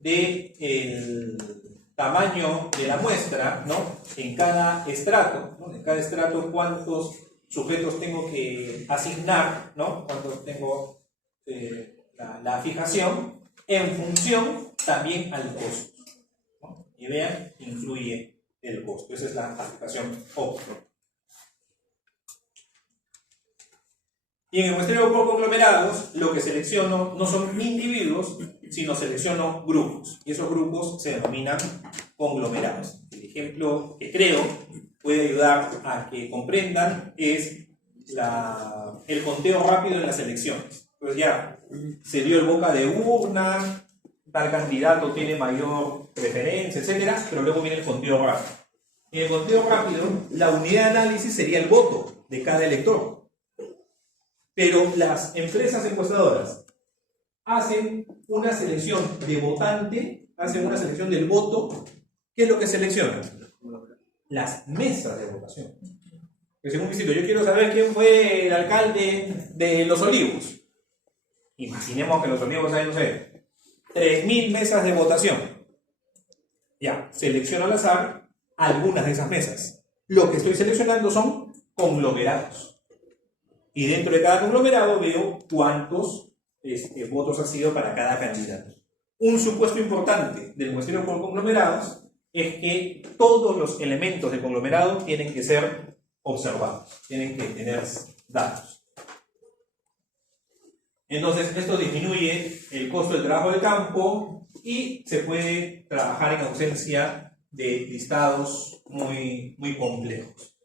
del tamaño de la muestra, ¿no? En cada estrato, ¿no? En cada estrato, cuántos sujetos tengo que asignar, ¿no? Cuántos tengo la afijación, en función también al costo, ¿no? Y vean, influye el costo. Esa es la afijación óptima. Y en el muestreo por conglomerados, lo que selecciono no son individuos, sino selecciono grupos. Y esos grupos se denominan conglomerados. El ejemplo que creo puede ayudar a que comprendan es el conteo rápido de las elecciones. Pues ya se dio el boca de urna, tal candidato tiene mayor preferencia, etcétera, pero luego viene el conteo rápido. En el conteo rápido, la unidad de análisis sería el voto de cada elector. Pero las empresas encuestadoras hacen una selección de votante, hacen una selección del voto. ¿Qué es lo que seleccionan? Las mesas de votación. Que según visito, yo quiero saber quién fue el alcalde de Los Olivos. Imaginemos que en Los Olivos hay, no sé, 3.000 mesas de votación. Ya, selecciono al azar algunas de esas mesas. Lo que estoy seleccionando son conglomerados. Y dentro de cada conglomerado veo cuántos votos ha sido para cada candidato. Un supuesto importante del muestreo por conglomerados es que todos los elementos del conglomerado tienen que ser observados, tienen que tener datos. Entonces, esto disminuye el costo del trabajo de campo y se puede trabajar en ausencia de listados muy complejos.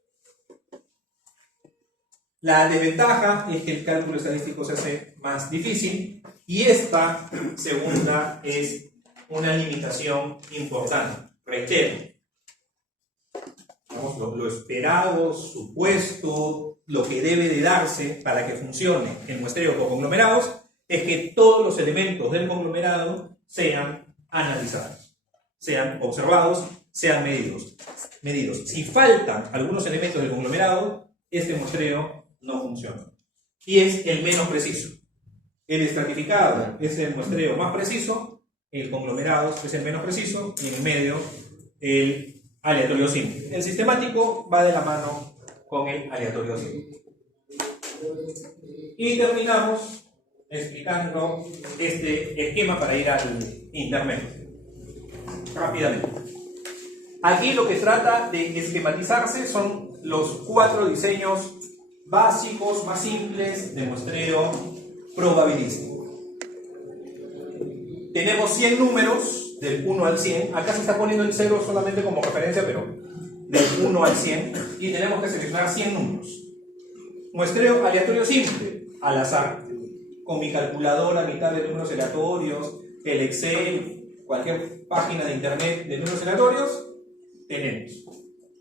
La desventaja es que el cálculo estadístico se hace más difícil, y esta segunda es una limitación importante. Reitero, lo esperado, supuesto, lo que debe de darse para que funcione el muestreo por conglomerados es que todos los elementos del conglomerado sean analizados, sean observados, sean medidos. Si faltan algunos elementos del conglomerado, este muestreo no funciona. Y es el menos preciso. El estratificado es el muestreo más preciso, el conglomerado es el menos preciso y en el medio el aleatorio simple. El sistemático va de la mano con el aleatorio simple. Y terminamos explicando este esquema para ir al intermedio. Rápidamente. Aquí lo que trata de esquematizarse son los 4 diseños básicos, más simples, de muestreo probabilístico. Tenemos 100 números, del 1 al 100. Acá se está poniendo el 0 solamente como referencia, pero del 1 al 100. Y tenemos que seleccionar 100 números. Muestreo aleatorio simple, al azar. Con mi calculadora, mitad de números aleatorios, el Excel, cualquier página de internet de números aleatorios, tenemos.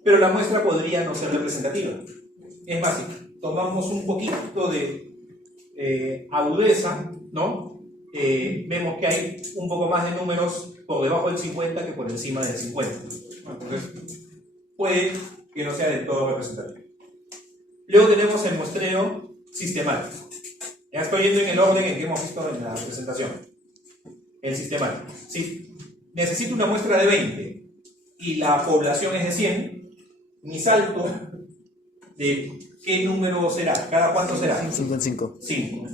Pero la muestra podría no ser representativa. Es básico. Tomamos un poquito de agudeza, ¿no? Vemos que hay un poco más de números por debajo del 50 que por encima del 50. Entonces, puede que no sea del todo representativo. Luego tenemos el muestreo sistemático. Ya estoy yendo en el orden en que hemos visto en la presentación. El sistemático. Si necesito una muestra de 20 y la población es de 100, mi salto de ¿qué número será? ¿Cada cuánto será? 55. 5.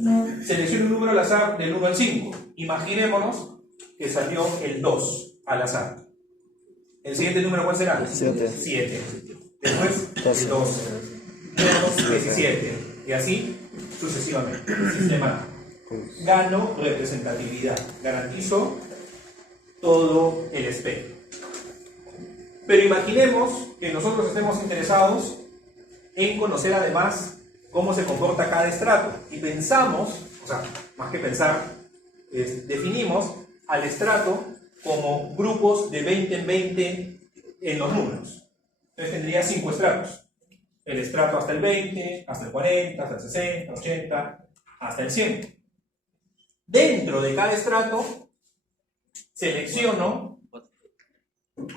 Selecciono un número al azar del 1 al 5. Imaginémonos que salió el 2 al azar. ¿El siguiente número cuál será? 7. 7. Después, 12. el 12. Luego, 17. Y así sucesivamente. Sistema. Gano representatividad. Garantizo todo el espectro. Pero imaginemos que nosotros estemos interesados en conocer además cómo se comporta cada estrato. Y pensamos, o sea, más que pensar, definimos al estrato como grupos de 20 en 20 en los números. Entonces tendría 5 estratos. El estrato hasta el 20, hasta el 40, hasta el 60, 80, hasta el 100. Dentro de cada estrato selecciono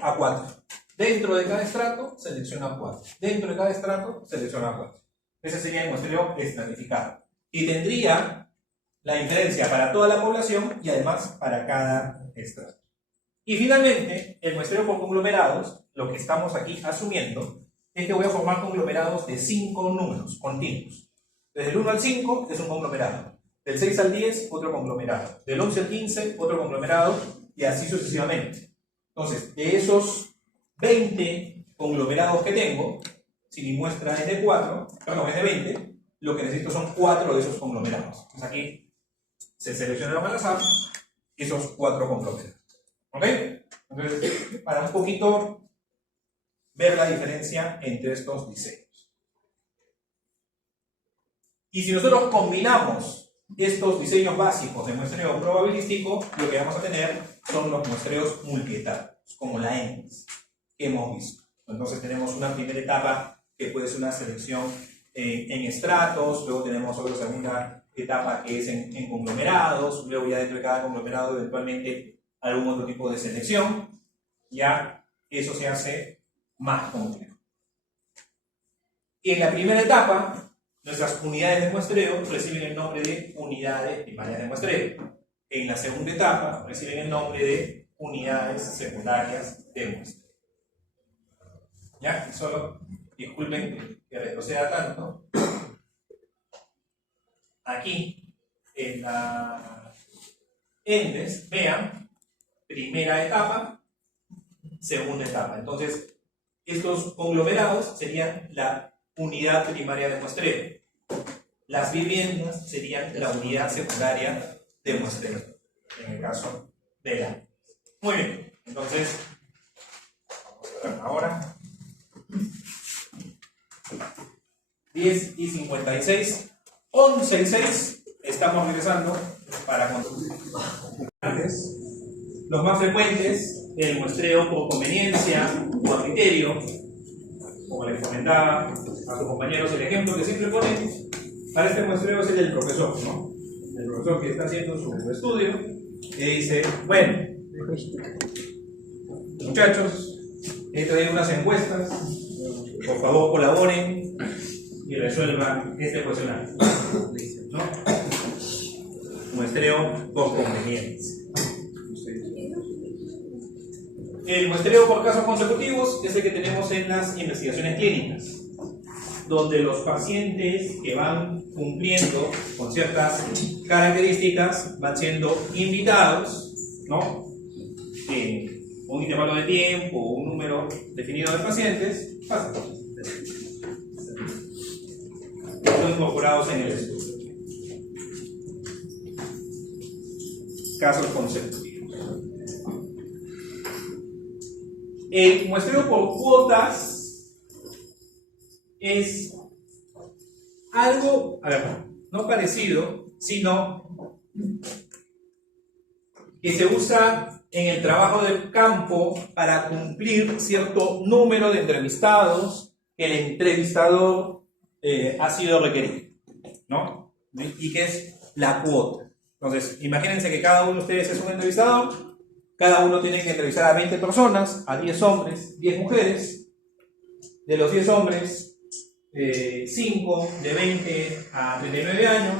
a 4. Dentro de cada estrato selecciono a 4. Dentro de cada estrato selecciono a 4. Ese sería el muestreo estratificado. Y tendría la inferencia para toda la población y además para cada estrato. Y finalmente, el muestreo por conglomerados, lo que estamos aquí asumiendo es que voy a formar conglomerados de 5 números continuos. Desde el 1 al 5 es un conglomerado. Del 6 al 10, otro conglomerado. Del 11 al 15, otro conglomerado. Y así sucesivamente. Entonces, de esos 20 conglomerados que tengo, si mi muestra es de 4, perdón, es de 20, lo que necesito son 4 de esos conglomerados. Entonces aquí se seleccionaron al azar esos 4 conglomerados. ¿Ok? Entonces, para un poquito ver la diferencia entre estos diseños. Y si nosotros combinamos estos diseños básicos de muestreo probabilístico, lo que vamos a tener son los muestreos multietapos, como la ENS que hemos visto. Entonces tenemos una primera etapa que puede ser una selección en estratos, luego tenemos otra segunda etapa que es en conglomerados, luego ya dentro de cada conglomerado eventualmente algún otro tipo de selección. Ya eso se hace más complejo. Y en la primera etapa, nuestras unidades de muestreo reciben el nombre de unidades primarias de muestreo. En la segunda etapa reciben el nombre de unidades secundarias de muestreo. ¿Ya? Y solo, disculpen que retroceda tanto. Aquí, en la ENDES, vean, primera etapa, segunda etapa. Entonces, estos conglomerados serían la unidad primaria de muestreo. Las viviendas serían la unidad secundaria de muestreo, en el caso de la. Muy bien, entonces, vamos a ver ahora. 10 y 56, 11 y 6, estamos regresando para concluir. Los más frecuentes, el muestreo por conveniencia o a criterio, como les comentaba a sus compañeros, el ejemplo que siempre ponen para este muestreo es el del profesor, ¿no? El profesor que está haciendo su estudio y dice, bueno, muchachos, he traído unas encuestas, por favor colaboren y resuelvan este cuestionario, ¿no? muestreo por conveniencia. El muestreo por casos consecutivos es el que tenemos en las investigaciones clínicas, donde los pacientes que van cumpliendo con ciertas características van siendo invitados, ¿no? En un intervalo de tiempo o un número definido de pacientes, son incorporados en el estudio. Casos consecutivos. El muestreo por cuotas es algo, a ver, no parecido, sino que se usa en el trabajo de campo para cumplir cierto número de entrevistados que el entrevistador ha sido requerido, ¿no? Y que es la cuota. Entonces, imagínense que cada uno de ustedes es un entrevistador. Cada uno tiene que entrevistar a 20 personas, a 10 hombres, 10 mujeres. De los 10 hombres, 5 de 20 a 39 años,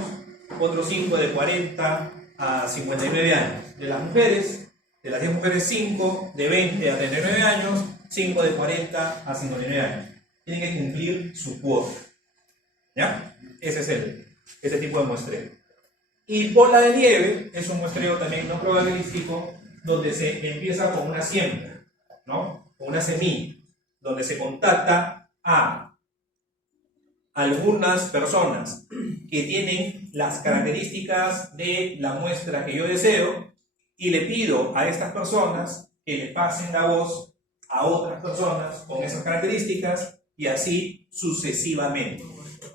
otros 5 de 40 a 59 años. De las mujeres, de las 10 mujeres, 5 de 20 a 39 años, 5 de 40 a 59 años. Tienen que cumplir su cuota. ¿Ya? Ese es ese tipo de muestreo. Y bola de nieve es un muestreo también no probabilístico, donde se empieza con una siembra, ¿no? Con una semilla, donde se contacta a algunas personas que tienen las características de la muestra que yo deseo y le pido a estas personas que le pasen la voz a otras personas con esas características y así sucesivamente.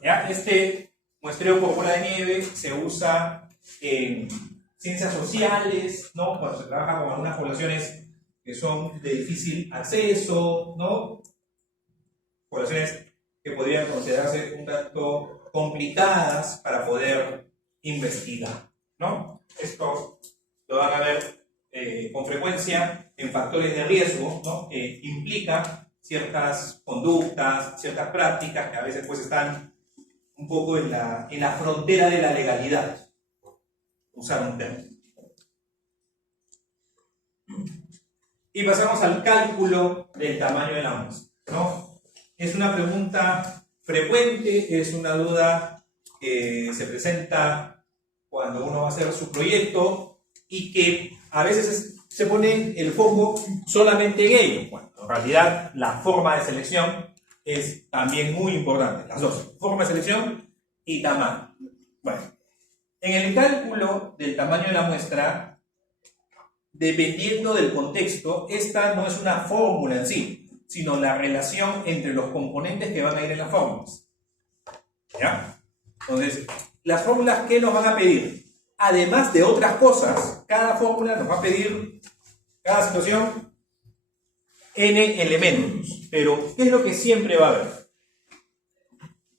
¿Ya? Este muestreo por bola de nieve se usa en ciencias sociales, ¿no? Cuando se trabaja con algunas poblaciones que son de difícil acceso, ¿no? Poblaciones que podrían considerarse un tanto complicadas para poder investigar, ¿no? Esto lo van a ver con frecuencia en factores de riesgo, ¿no? Que implica ciertas conductas, ciertas prácticas que a veces pues están un poco en la frontera de la legalidad. Usar un término. Y pasamos al cálculo del tamaño de la muestra, ¿no? Es una pregunta frecuente, es una duda que se presenta cuando uno va a hacer su proyecto y que a veces se pone el foco solamente en ello, cuando en realidad la forma de selección es también muy importante, las dos, forma de selección y tamaño. Bueno. En el cálculo del tamaño de la muestra, dependiendo del contexto, esta no es una fórmula en sí, sino la relación entre los componentes que van a ir en las fórmulas. ¿Ya? Entonces, las fórmulas, ¿qué nos van a pedir? Además de otras cosas, cada fórmula nos va a pedir, cada situación, n elementos. Pero, ¿qué es lo que siempre va a haber?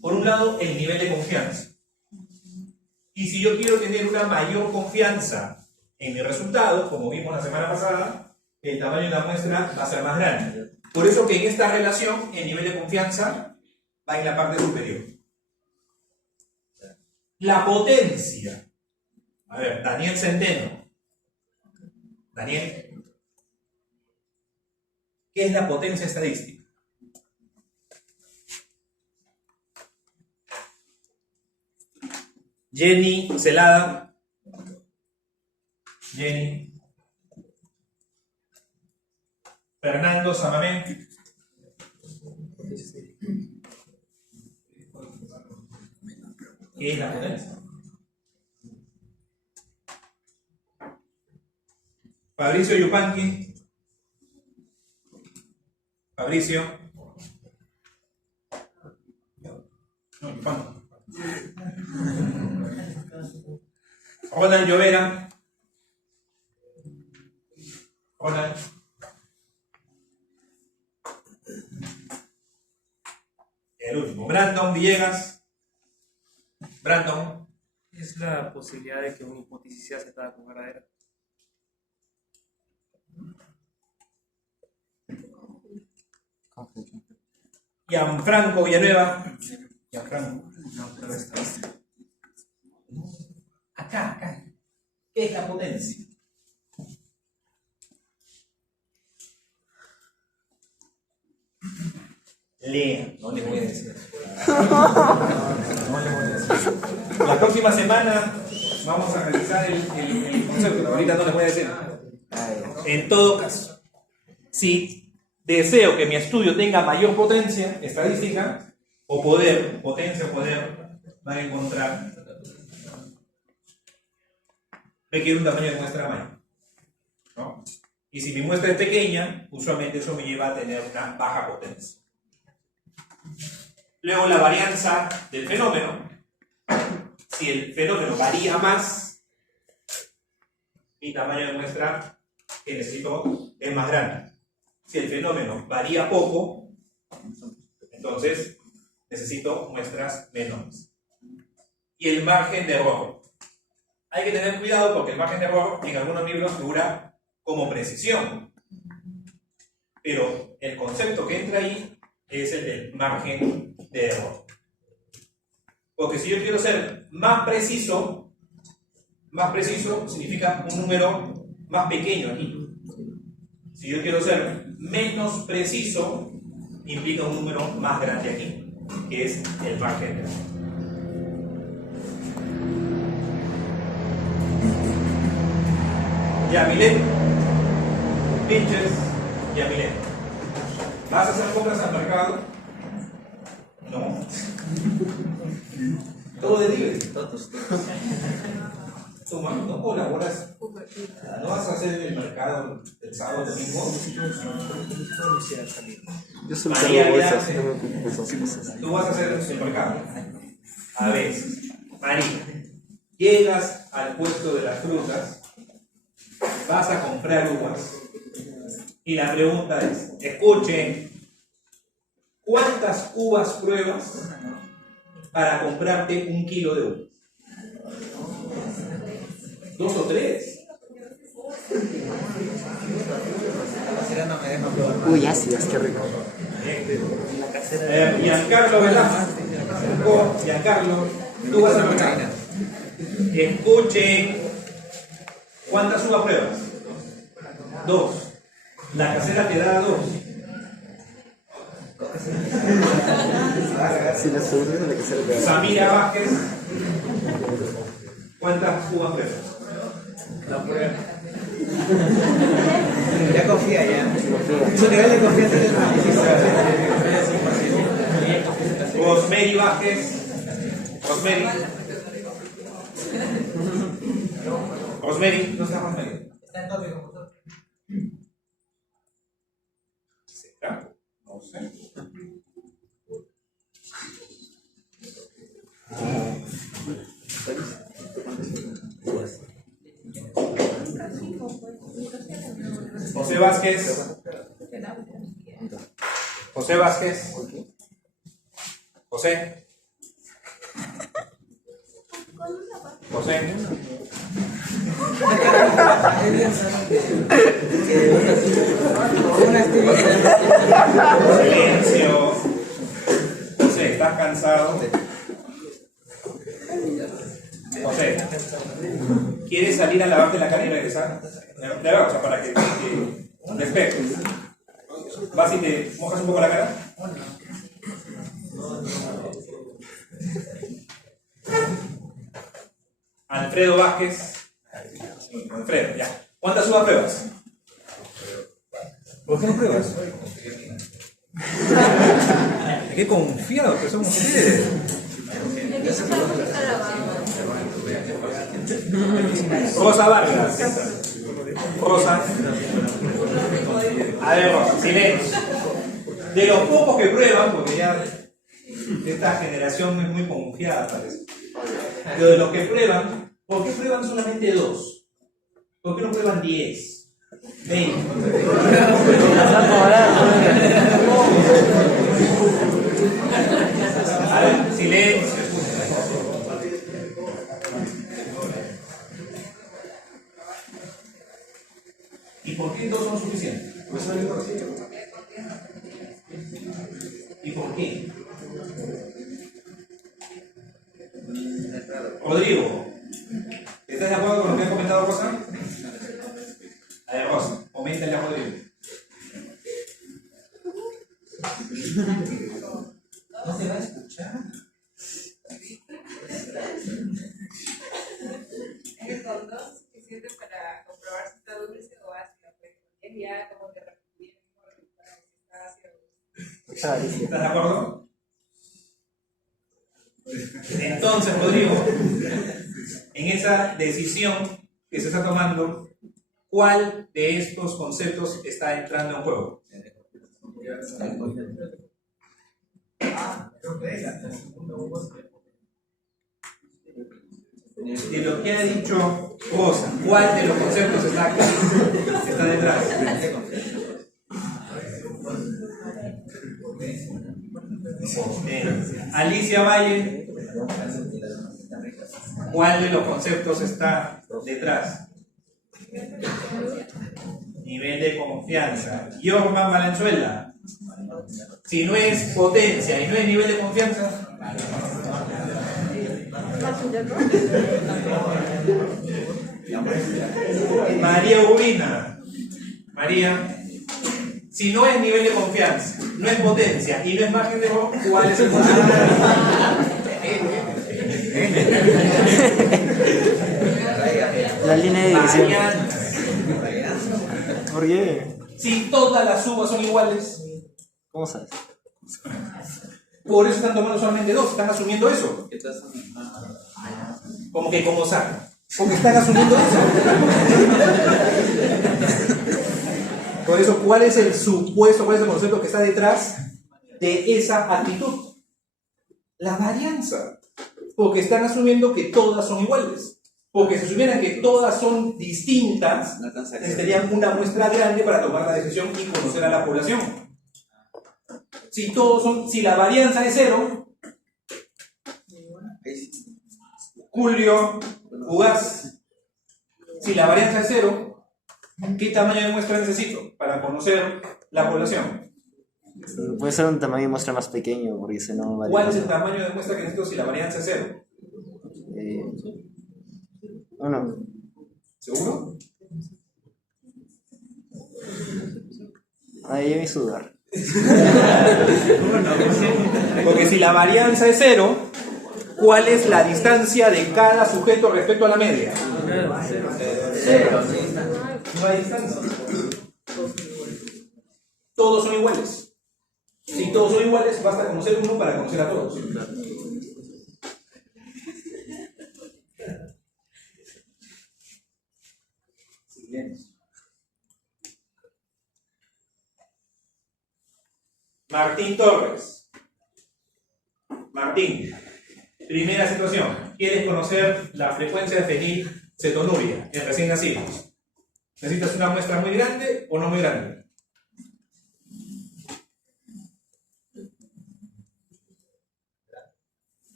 Por un lado, el nivel de confianza. Y si yo quiero tener una mayor confianza en mi resultado, como vimos la semana pasada, el tamaño de la muestra va a ser más grande. Por eso que en esta relación el nivel de confianza va en la parte superior. La potencia. A ver, Daniel Centeno. Daniel, ¿qué es la potencia estadística? Jenny Celada. Jenny. Fernando Samamé. ¿Qué es la potencia? Fabricio Yupanqui. Fabricio. No, Yupanqui. Ronald Llovera. Ronald. El último. Brandon Villegas. Brandon. Es la posibilidad de que una hipótesis sea aceptada como verdadera. Gianfranco Villanueva. Gianfranco. Acá. Lean, no les voy a decir. No les voy a decir. La próxima semana vamos a revisar el concepto, pero ahorita no les voy a decir. En todo caso, si deseo que mi estudio tenga mayor potencia estadística o poder, potencia o poder, van a encontrar, requiere un tamaño de muestra mayor, ¿no? Y si mi muestra es pequeña, usualmente eso me lleva a tener una baja potencia. Luego la varianza del fenómeno. Si el fenómeno varía más, mi tamaño de muestra que necesito es más grande. Si el fenómeno varía poco, entonces necesito muestras menores. Y el margen de error. Hay que tener cuidado porque el margen de error en algunos libros figura como precisión. Pero el concepto que entra ahí es el del margen de error. Porque si yo quiero ser más preciso significa un número más pequeño aquí. Si yo quiero ser menos preciso, implica un número más grande aquí, que es el margen de error. Ya, Milet, pinches, ya, Milet. ¿Vas a hacer compras al mercado? No. Todo de libre. Tú, mano, no colaboras. No vas a hacer el mercado el sábado, domingo. Yo solo María, hago ya bolsas, hace. no me ocupo de esas cosas. Tú vas a hacer el mercado. A veces, María, llegas al puesto de las frutas, vas a comprar uvas y la pregunta es, escuchen, ¿cuántas uvas pruebas para comprarte 1 kilo de uvas? 2 o 3. Uy, ácidas, qué rico. Giancarlo Velasco, Giancarlo, tú vas a mercado. Escuchen, ¿cuántas uvas pruebas? 2. La casera te da 2. Si la segunda de la que se le Samira Vázquez, ¿cuántas uvas pruebas? La prueba. Ya confía, ya. Su nivel de confianza es el Rosemary Vázquez. Rosemary, ¿no está Rosemary? Está en copia, computador. ¿Será? No sé. José Vázquez. José Vázquez. José. José. Silencio. José, ¿estás cansado? José, ¿quieres salir a lavarte la cara y regresar? De verdad, o sea, para que despejes. ¿Vas y te mojas un poco la cara? Alfredo Vázquez. Alfredo, ya. ¿Cuántas uvas pruebas? ¿Por qué no pruebas? Qué confiados que somos ustedes. Rosa Vargas. Rosa. A ver, Rosa, silencio. De los pocos que prueban, porque ya esta generación es muy confiada, parece. Pero de los que prueban, ¿por qué prueban solamente 2? ¿Por qué no prueban 10? 20. A ver, silencio. ¿Y por qué 2 son suficientes? ¿Y por qué? Rodrigo, ¿estás de acuerdo con lo que ha comentado Rosa? A ver, Rosa, coméntale a Rodrigo. ¿Estás de acuerdo? Entonces, Rodrigo, en esa decisión que se está tomando, ¿cuál de estos conceptos está entrando en juego? De lo que ha dicho Rosa, ¿cuál de los conceptos está aquí? Está detrás. Alicia Valle, ¿cuál de los conceptos está detrás? Nivel de confianza. Yorman Valenzuela, si no es potencia y no es nivel de confianza. María Urbina, María, si no es nivel de confianza, no es potencia y no es margen de error, ¿cuál es el concepto? La línea de división. Varianza. ¿Por qué? Si todas las sumas son iguales, ¿Cómo sabes? por eso están tomando solamente dos, están asumiendo eso. Como que como saben, porque están asumiendo eso. Por eso, ¿cuál es el supuesto, cuál es el concepto que está detrás de esa actitud? La varianza. Porque están asumiendo que todas son iguales. Porque si asumieran que todas son distintas, necesitarían una muestra grande para tomar la decisión y conocer a la población. Si la varianza es 0, Julio, Ugaz, si la varianza es 0, ¿qué tamaño de muestra necesito para conocer la población? Puede ser un tamaño de muestra más pequeño, porque si no varía. ¿Cuál es el tamaño de muestra que necesito si la varianza es 0? Bueno, ¿Seguro? ahí me sudar. Porque si la varianza es 0, ¿cuál es la distancia de cada sujeto respecto a la media? 0. No hay distancia. Todos son iguales. Si todos son iguales, basta conocer uno para conocer a todos. Martín Torres. Martín, primera situación. ¿Quieres conocer la frecuencia de fenilcetonuria en recién nacidos? ¿Necesitas una muestra muy grande o no muy grande?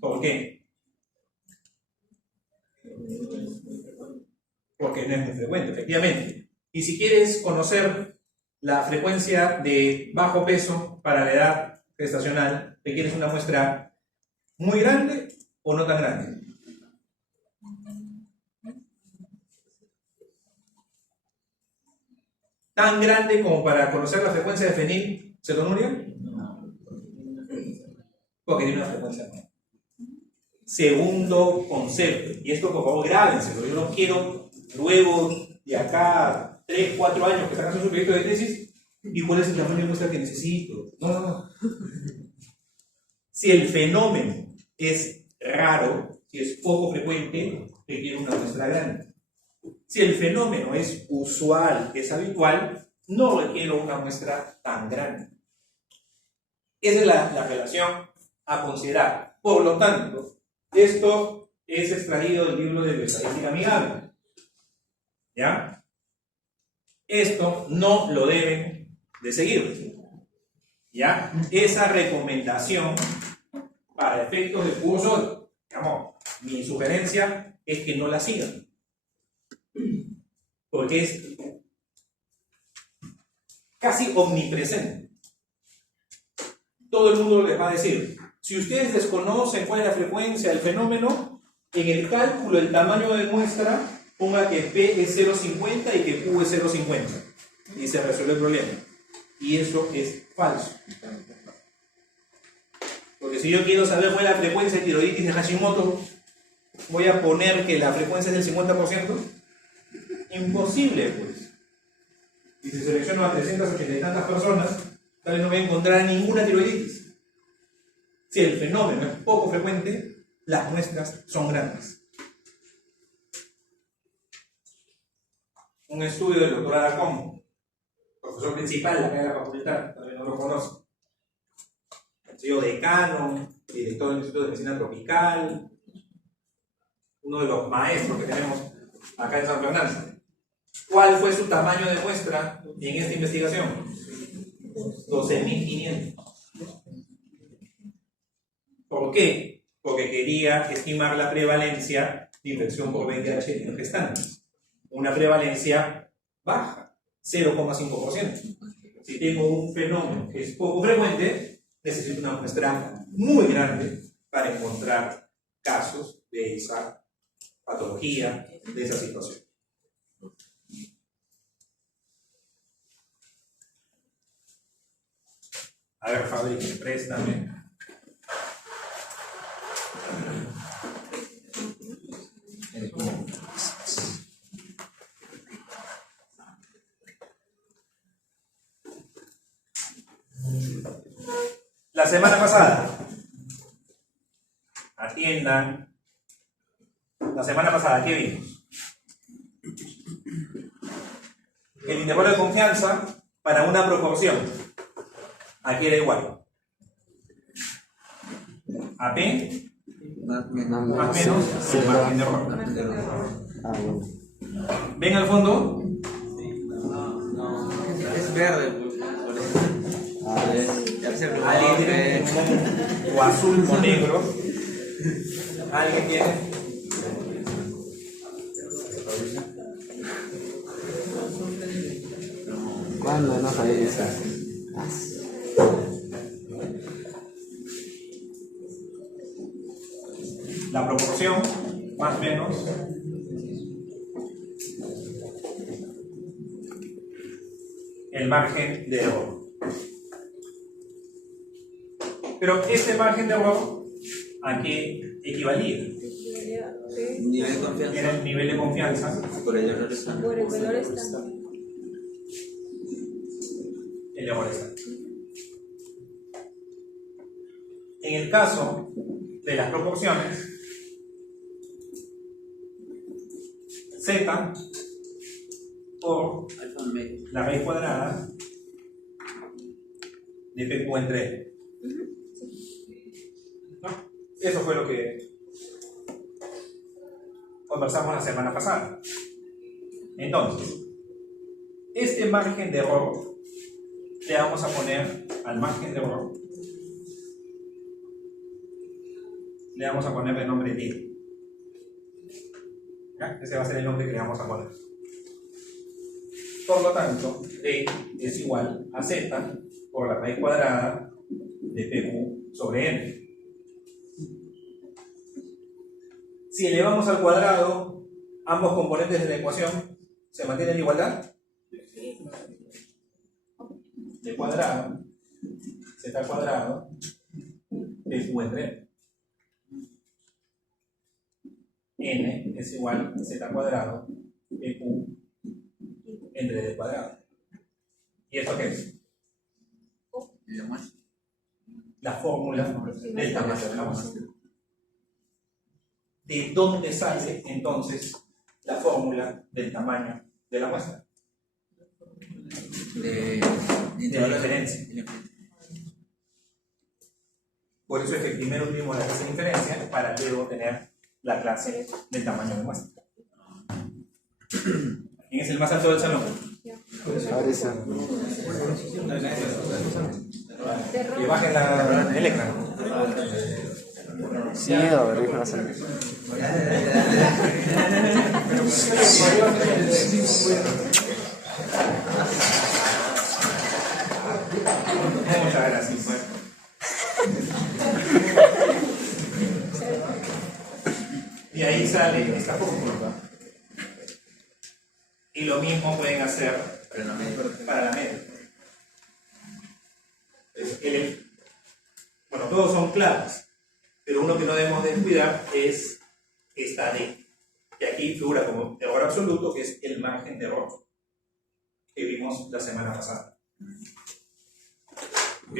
¿Por qué? Porque no es muy frecuente, efectivamente. Y si quieres conocer la frecuencia de bajo peso para la edad gestacional, ¿te quieres una muestra muy grande o no tan grande? ¿Tan grande como para conocer la frecuencia de fenilcetonuria? Porque tiene una frecuencia menor. Segundo concepto, y esto por favor grábenselo, yo no quiero luego de acá 3, 4 años que sacas un proyecto de tesis y cuál es el tamaño de muestra que necesito. No. Si el fenómeno es raro, si es poco frecuente, requiere una muestra grande. Si el fenómeno es usual, es habitual, no requiero una muestra tan grande. Esa es la relación a considerar. Por lo tanto, esto es extraído del libro de Bioestadística Amigable. ¿Ya? Esto no lo deben de seguir. ¿Ya? Esa recomendación para efectos de curso, digamos, mi sugerencia es que no la sigan. Porque es casi omnipresente. Todo el mundo les va a decir, si ustedes desconocen cuál es la frecuencia del fenómeno, en el cálculo del tamaño de muestra, ponga que P es 0,50 y que Q es 0,50. Y se resuelve el problema. Y eso es falso. Porque si yo quiero saber cuál es la frecuencia de tiroiditis de Hashimoto, voy a poner que la frecuencia es del 50%. Imposible, pues. Y si selecciono a 380 y tantas personas, tal vez no voy a encontrar ninguna tiroiditis. Si el fenómeno es poco frecuente, las muestras son grandes. Un estudio del doctor Alarcón, profesor principal acá de la facultad, tal vez no lo conozco. Ha sido decano, director del Instituto de Medicina Tropical, uno de los maestros que tenemos acá en San Fernando. ¿Cuál fue su tamaño de muestra en esta investigación? 12.500. ¿Por qué? Porque quería estimar la prevalencia de infección por VIH en gestantes. Una prevalencia baja, 0,5%. Si tengo un fenómeno que es poco frecuente, necesito una muestra muy grande para encontrar casos de esa patología, de esa situación. A ver, Fabricio, préstame. La semana pasada, atiendan. La semana pasada, ¿qué vimos? El intervalo de confianza para una proporción. Aquí era igual. AP Más o menos. más menos el margen de error. Ah, bueno. ¿Ven al fondo? No, es verde. Por eso. Ya se ¿Alguien tiene o azul o negro? ¿Alguien tiene? ¿Cuándo no sabía eso? La proporción, más o menos, el margen de error. Pero este margen de error, ¿a qué equivalía? Nivel de confianza. Era el nivel de confianza. Por el error está. Por el color está. El error está. En el caso de las proporciones, z por Alfa medio. la raíz cuadrada de PQ entre L. ¿No? Eso fue lo que conversamos la semana pasada. Entonces, este margen de error le vamos a poner al margen de error, le vamos a poner el nombre D. ¿Ya? Ese va a ser el nombre que le vamos a poner. Por lo tanto, D es igual a Z por la raíz cuadrada de PQ sobre N. Si elevamos al cuadrado ambos componentes de la ecuación, ¿se mantiene en igualdad? De cuadrado, Z al cuadrado, PQ entre N. N es igual a Z al cuadrado, PQ entre D cuadrado. ¿Y esto qué es? La fórmula del tamaño de la muestra. ¿De dónde sale entonces la fórmula del tamaño de la muestra? De la diferencia. Por eso es que primero tuvimos la clase de inferencia para luego tener la clase del tamaño de muestra. ¿Quién es el más alto del salón? Parece. Que bajen el ecran. Sí, a ver, déjame hacer. Muchas gracias. Y ahí sale esta fórmula. Y lo mismo pueden hacer para la media. Bueno, todos son claves, pero uno que no debemos descuidar es esta D, que aquí figura como error absoluto, que es el margen de error. que vimos la semana pasada. ¿Ok?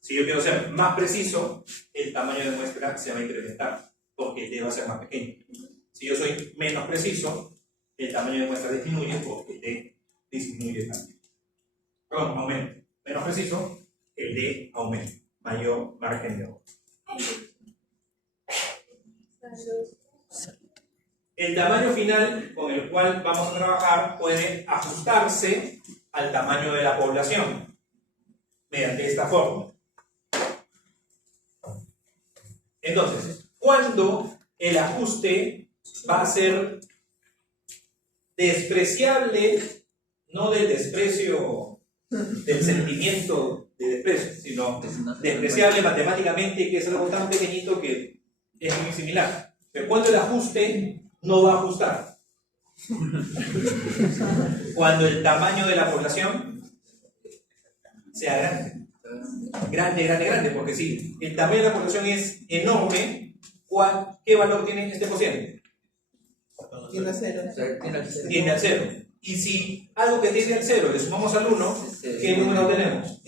Si yo quiero ser más preciso, el tamaño de muestra se va a incrementar, porque el D va a ser más pequeño. Si yo soy menos preciso, el tamaño de muestra disminuye porque el D disminuye también. Perdón, aumenta. Menos preciso, el D aumenta. Mayor margen de error. El tamaño final con el cual vamos a trabajar puede ajustarse al tamaño de la población mediante esta fórmula. Entonces, ¿cuándo el ajuste va a ser despreciable? No del desprecio, del sentimiento de desprecio, sino despreciable matemáticamente, que es algo tan pequeñito que es muy similar. Pero cuando el ajuste no va a ajustar. Cuando el tamaño de la población sea grande. Grande, porque si el tamaño de la población es enorme, ¿qué valor tiene este cociente? Tiene cero. Tiene al 0. Y si algo que tiene al 0 le sumamos al 1, ¿qué número tenemos?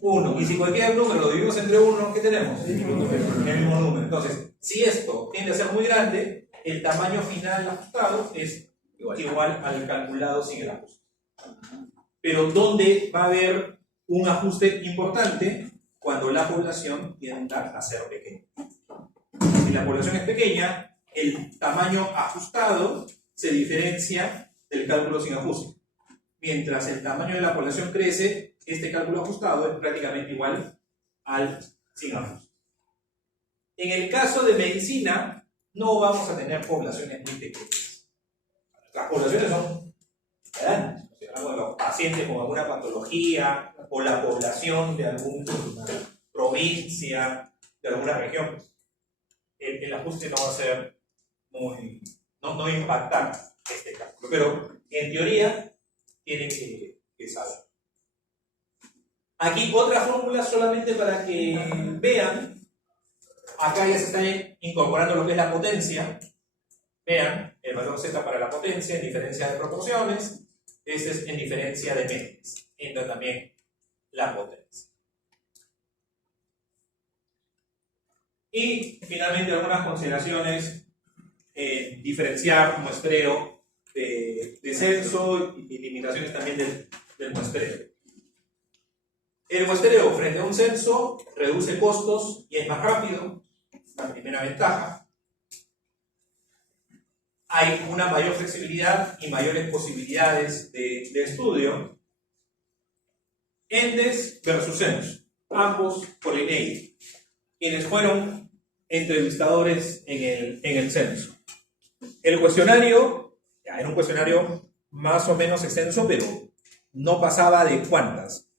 1. Y si cualquier número lo dividimos entre 1, ¿qué tenemos? El mismo número. Entonces, si esto tiende a ser muy grande, el tamaño final ajustado es igual al calculado sin el ajuste. Pero ¿dónde va a haber un ajuste importante? Cuando la población tienda a ser pequeña. Si la población es pequeña, el tamaño ajustado se diferencia del cálculo sin ajuste. Mientras el tamaño de la población crece, este cálculo ajustado es prácticamente igual al sin ajuste. En el caso de medicina, no vamos a tener poblaciones muy pequeñas. Las poblaciones son grandes. O sea, hablamos de los pacientes con alguna patología o la población de alguna provincia, de alguna región. El ajuste no va a ser muy... no va a impactar este cálculo. Pero en teoría tienen que saber. Aquí otra fórmula solamente para que vean. Acá ya se está incorporando lo que es la potencia. Vean, el valor Z para la potencia en diferencia de proporciones. Este es en diferencia de medias. Entra también la potencia. Y finalmente algunas consideraciones. Diferenciar muestreo de censo y limitaciones también del muestreo. El muestreo frente a un censo reduce costos y es más rápido, la primera ventaja. Hay una mayor flexibilidad y mayores posibilidades de estudio. ENDES versus censo, ambos por INEGI, quienes fueron entrevistadores en el censo. El cuestionario, era un cuestionario más o menos extenso, pero no pasaba de ¿cuántas?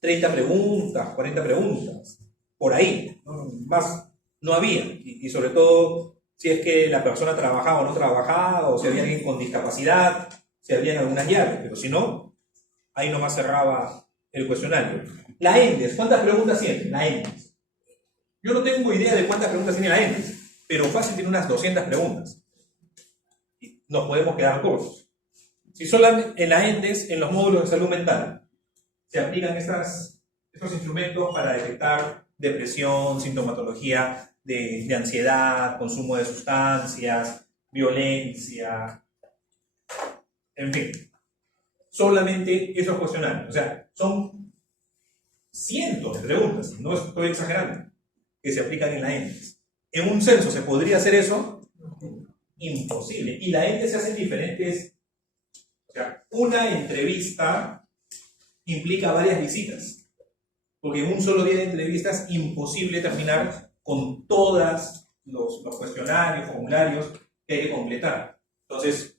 30 preguntas, 40 preguntas, por ahí, más no había, y sobre todo si es que la persona trabajaba o no trabajaba, o si había alguien con discapacidad, si había algunas llaves, pero si no, ahí nomás cerraba el cuestionario. La ENDES, ¿cuántas preguntas tiene? La ENDES. Yo no tengo idea de cuántas preguntas tiene la ENDES, pero fácil tiene unas 200 preguntas. Y nos podemos quedar cortos. Si solamente en la ENDES, en los módulos de salud mental, se aplican estos instrumentos para detectar depresión, sintomatología de ansiedad, consumo de sustancias, violencia, en fin. Solamente esos cuestionarios. O sea, son cientos de preguntas, no estoy exagerando, que se aplican en la ENDES. ¿En un censo se podría hacer eso? Imposible. Y la ENDES se hace en diferentes... O sea, una entrevista implica varias visitas, porque en un solo día de entrevistas es imposible terminar con todos los cuestionarios, formularios que hay que completar. Entonces,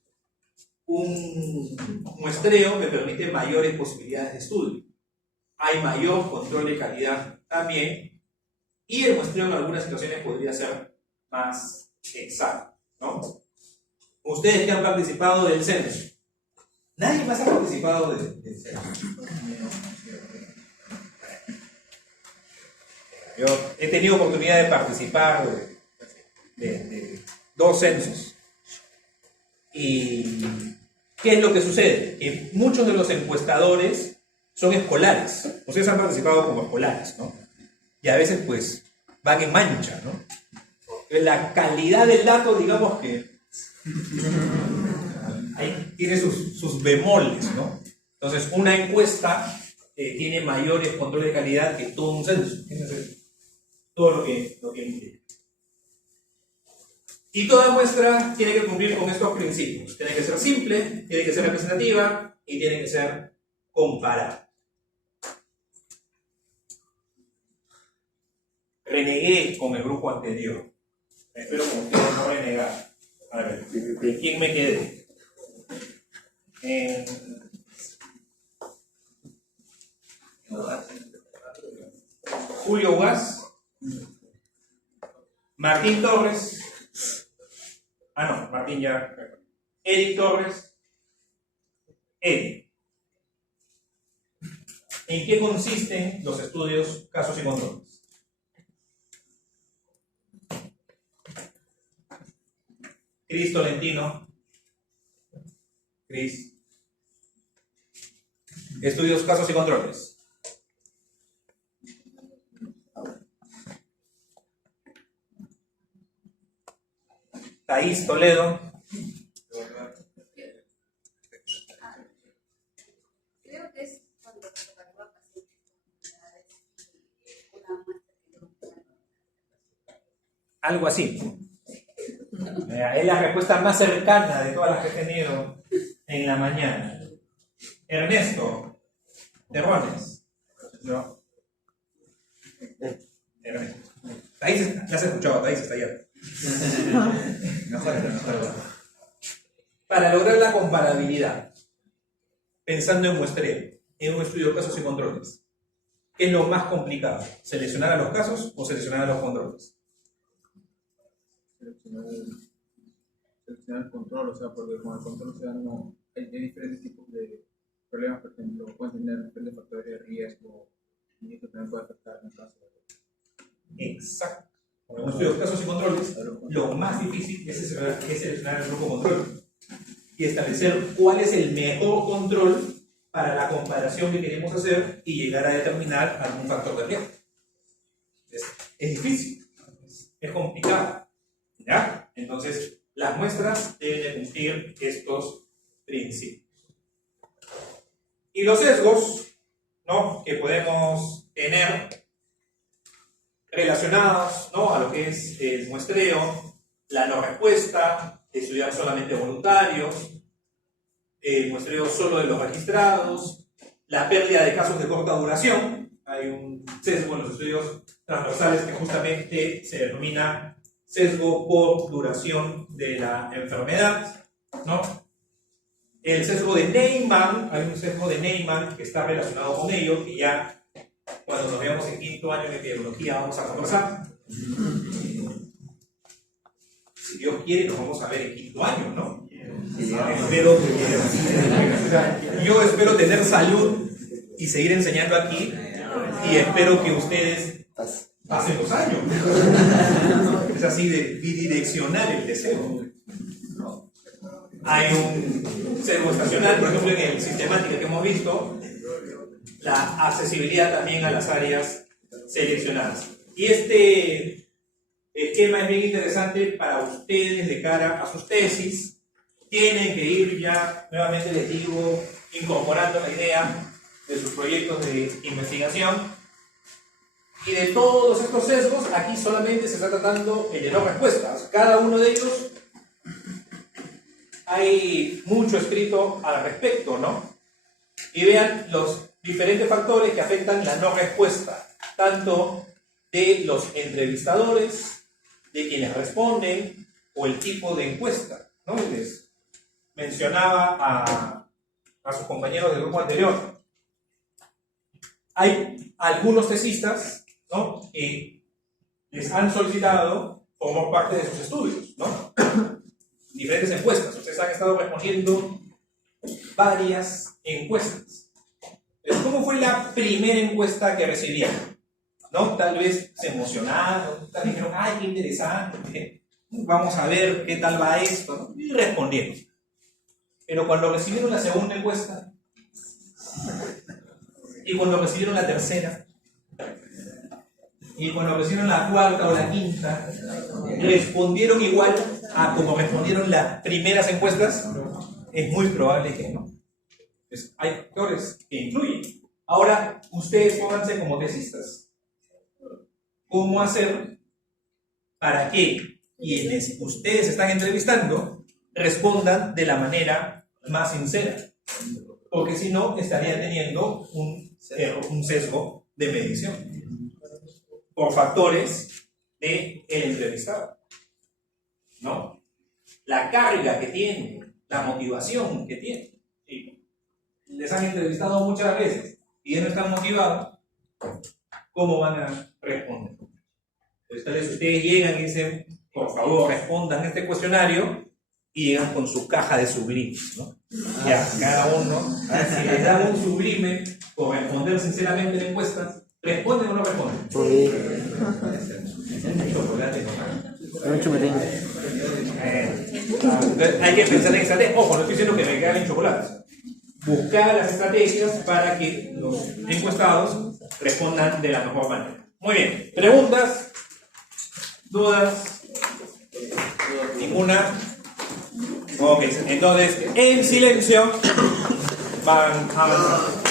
un muestreo me permite mayores posibilidades de estudio. Hay mayor control de calidad también, y el muestreo en algunas situaciones podría ser más exacto, ¿no? Ustedes que han participado del censo, nadie más ha participado del censo. Yo he tenido oportunidad de participar de 2 censos y ¿Qué es lo que sucede? Que muchos de los encuestadores son escolares. Ustedes han participado como escolares, ¿no? Y a veces, pues, van en mancha, ¿no? La calidad del dato, digamos que ahí tiene sus bemoles, ¿no? Entonces, una encuesta tiene mayores controles de calidad que todo un censo. Fíjense todo lo que implica. Y toda muestra tiene que cumplir con estos principios. Tiene que ser simple, tiene que ser representativa y tiene que ser comparable. Renegué con el grupo anterior. Espero que ustedes no renegar. A ver, ¿de quién me quedé? Julio Ugas, Martín Torres, Martín ya, Eric Torres, Eric. ¿En qué consisten los estudios, casos y controles? Cris Tolentino. Cris. Estudios, casos y controles. Thais Toledo. Creo que es cuando se evalúa pacientes con una muestra. Algo así. Es la respuesta más cercana de todas las que he tenido en la mañana. Ernesto Terrones. ¿No? Ernesto. Thais, ya se ha escuchado, Thais está allá. Para lograr la comparabilidad, pensando en muestreo, en un estudio de casos y controles, ¿qué es lo más complicado? ¿Seleccionar a los casos o seleccionar a los controles? Seleccionar el control, o sea, porque con el control, o sea, no, hay diferentes tipos de problemas, por ejemplo, pueden tener diferentes factores de riesgo y esto también puede afectar en el caso de... Exacto. En un estudio de casos y controles, lo más difícil es seleccionar el grupo control y establecer cuál es el mejor control para la comparación que queremos hacer y llegar a determinar algún factor de riesgo. Es difícil, es complicado. ¿Ya? Entonces, las muestras deben de cumplir estos principios. Y los sesgos, ¿no?, que podemos tener relacionados, ¿no?, a lo que es el muestreo, la no respuesta, estudiar solamente voluntarios, el muestreo solo de los registrados, la pérdida de casos de corta duración. Hay un sesgo en los estudios transversales que justamente se denomina sesgo por duración de la enfermedad, ¿no? El sesgo de Neyman, hay un sesgo de Neyman que está relacionado con ello, que ya cuando nos veamos en quinto año de epidemiología vamos a conversar. Si Dios quiere, nos vamos a ver en quinto año, ¿no? Yo espero tener salud y seguir enseñando aquí, y espero que ustedes pasen los años. Es así de bidireccional el deseo. Hay un sesgo estacional, por ejemplo, en el sistemática que hemos visto, la accesibilidad también a las áreas seleccionadas. Y este esquema es bien interesante para ustedes de cara a sus tesis. Tienen que ir ya, nuevamente les digo, incorporando la idea de sus proyectos de investigación. Y de todos estos sesgos, aquí solamente se está tratando el de no respuestas. Cada uno de ellos hay mucho escrito al respecto, ¿no? Y vean los diferentes factores que afectan la no respuesta, tanto de los entrevistadores, de quienes responden, o el tipo de encuesta, ¿no? Les mencionaba a sus compañeros del grupo anterior. Hay algunos tesistas, ¿no?, que les han solicitado formar parte de sus estudios, ¿no? Diferentes encuestas. Ustedes han estado respondiendo varias encuestas. Pero ¿cómo fue la primera encuesta que recibieron? ¿No? Tal vez se emocionaron, tal vez dijeron, ¡ay, qué interesante! Vamos a ver qué tal va esto, ¿no? Y respondieron. Pero cuando recibieron la segunda encuesta, y cuando recibieron la tercera, y cuando recibieron la cuarta o la quinta, ¿respondieron igual a como respondieron las primeras encuestas? Es muy probable que no. Pues hay factores que influyen. Ahora, ustedes pónganse como tesistas. ¿Cómo hacer para que quienes ustedes están entrevistando respondan de la manera más sincera? Porque si no, estarían teniendo un sesgo de medición por factores del entrevistado, ¿no? La carga que tiene, la motivación que tiene. ¿Sí? Les han entrevistado muchas veces y ya no están motivados, ¿cómo van a responder? Entonces, tal vez ustedes llegan y dicen, por favor, respondan este cuestionario, y llegan con su caja de sublimes, ¿no? Ya, cada uno, si les dan un sublime por responder sinceramente la encuesta, ¿responden o no responden? Sí. Chocolate no. Un chupetín. Hay que pensar en estrategias. Ojo, no estoy diciendo que me regalen chocolates. Buscar las estrategias para que los encuestados respondan de la mejor manera. Muy bien. ¿Preguntas? ¿Dudas? ¿Ninguna? Ok, entonces en silencio van avanzando.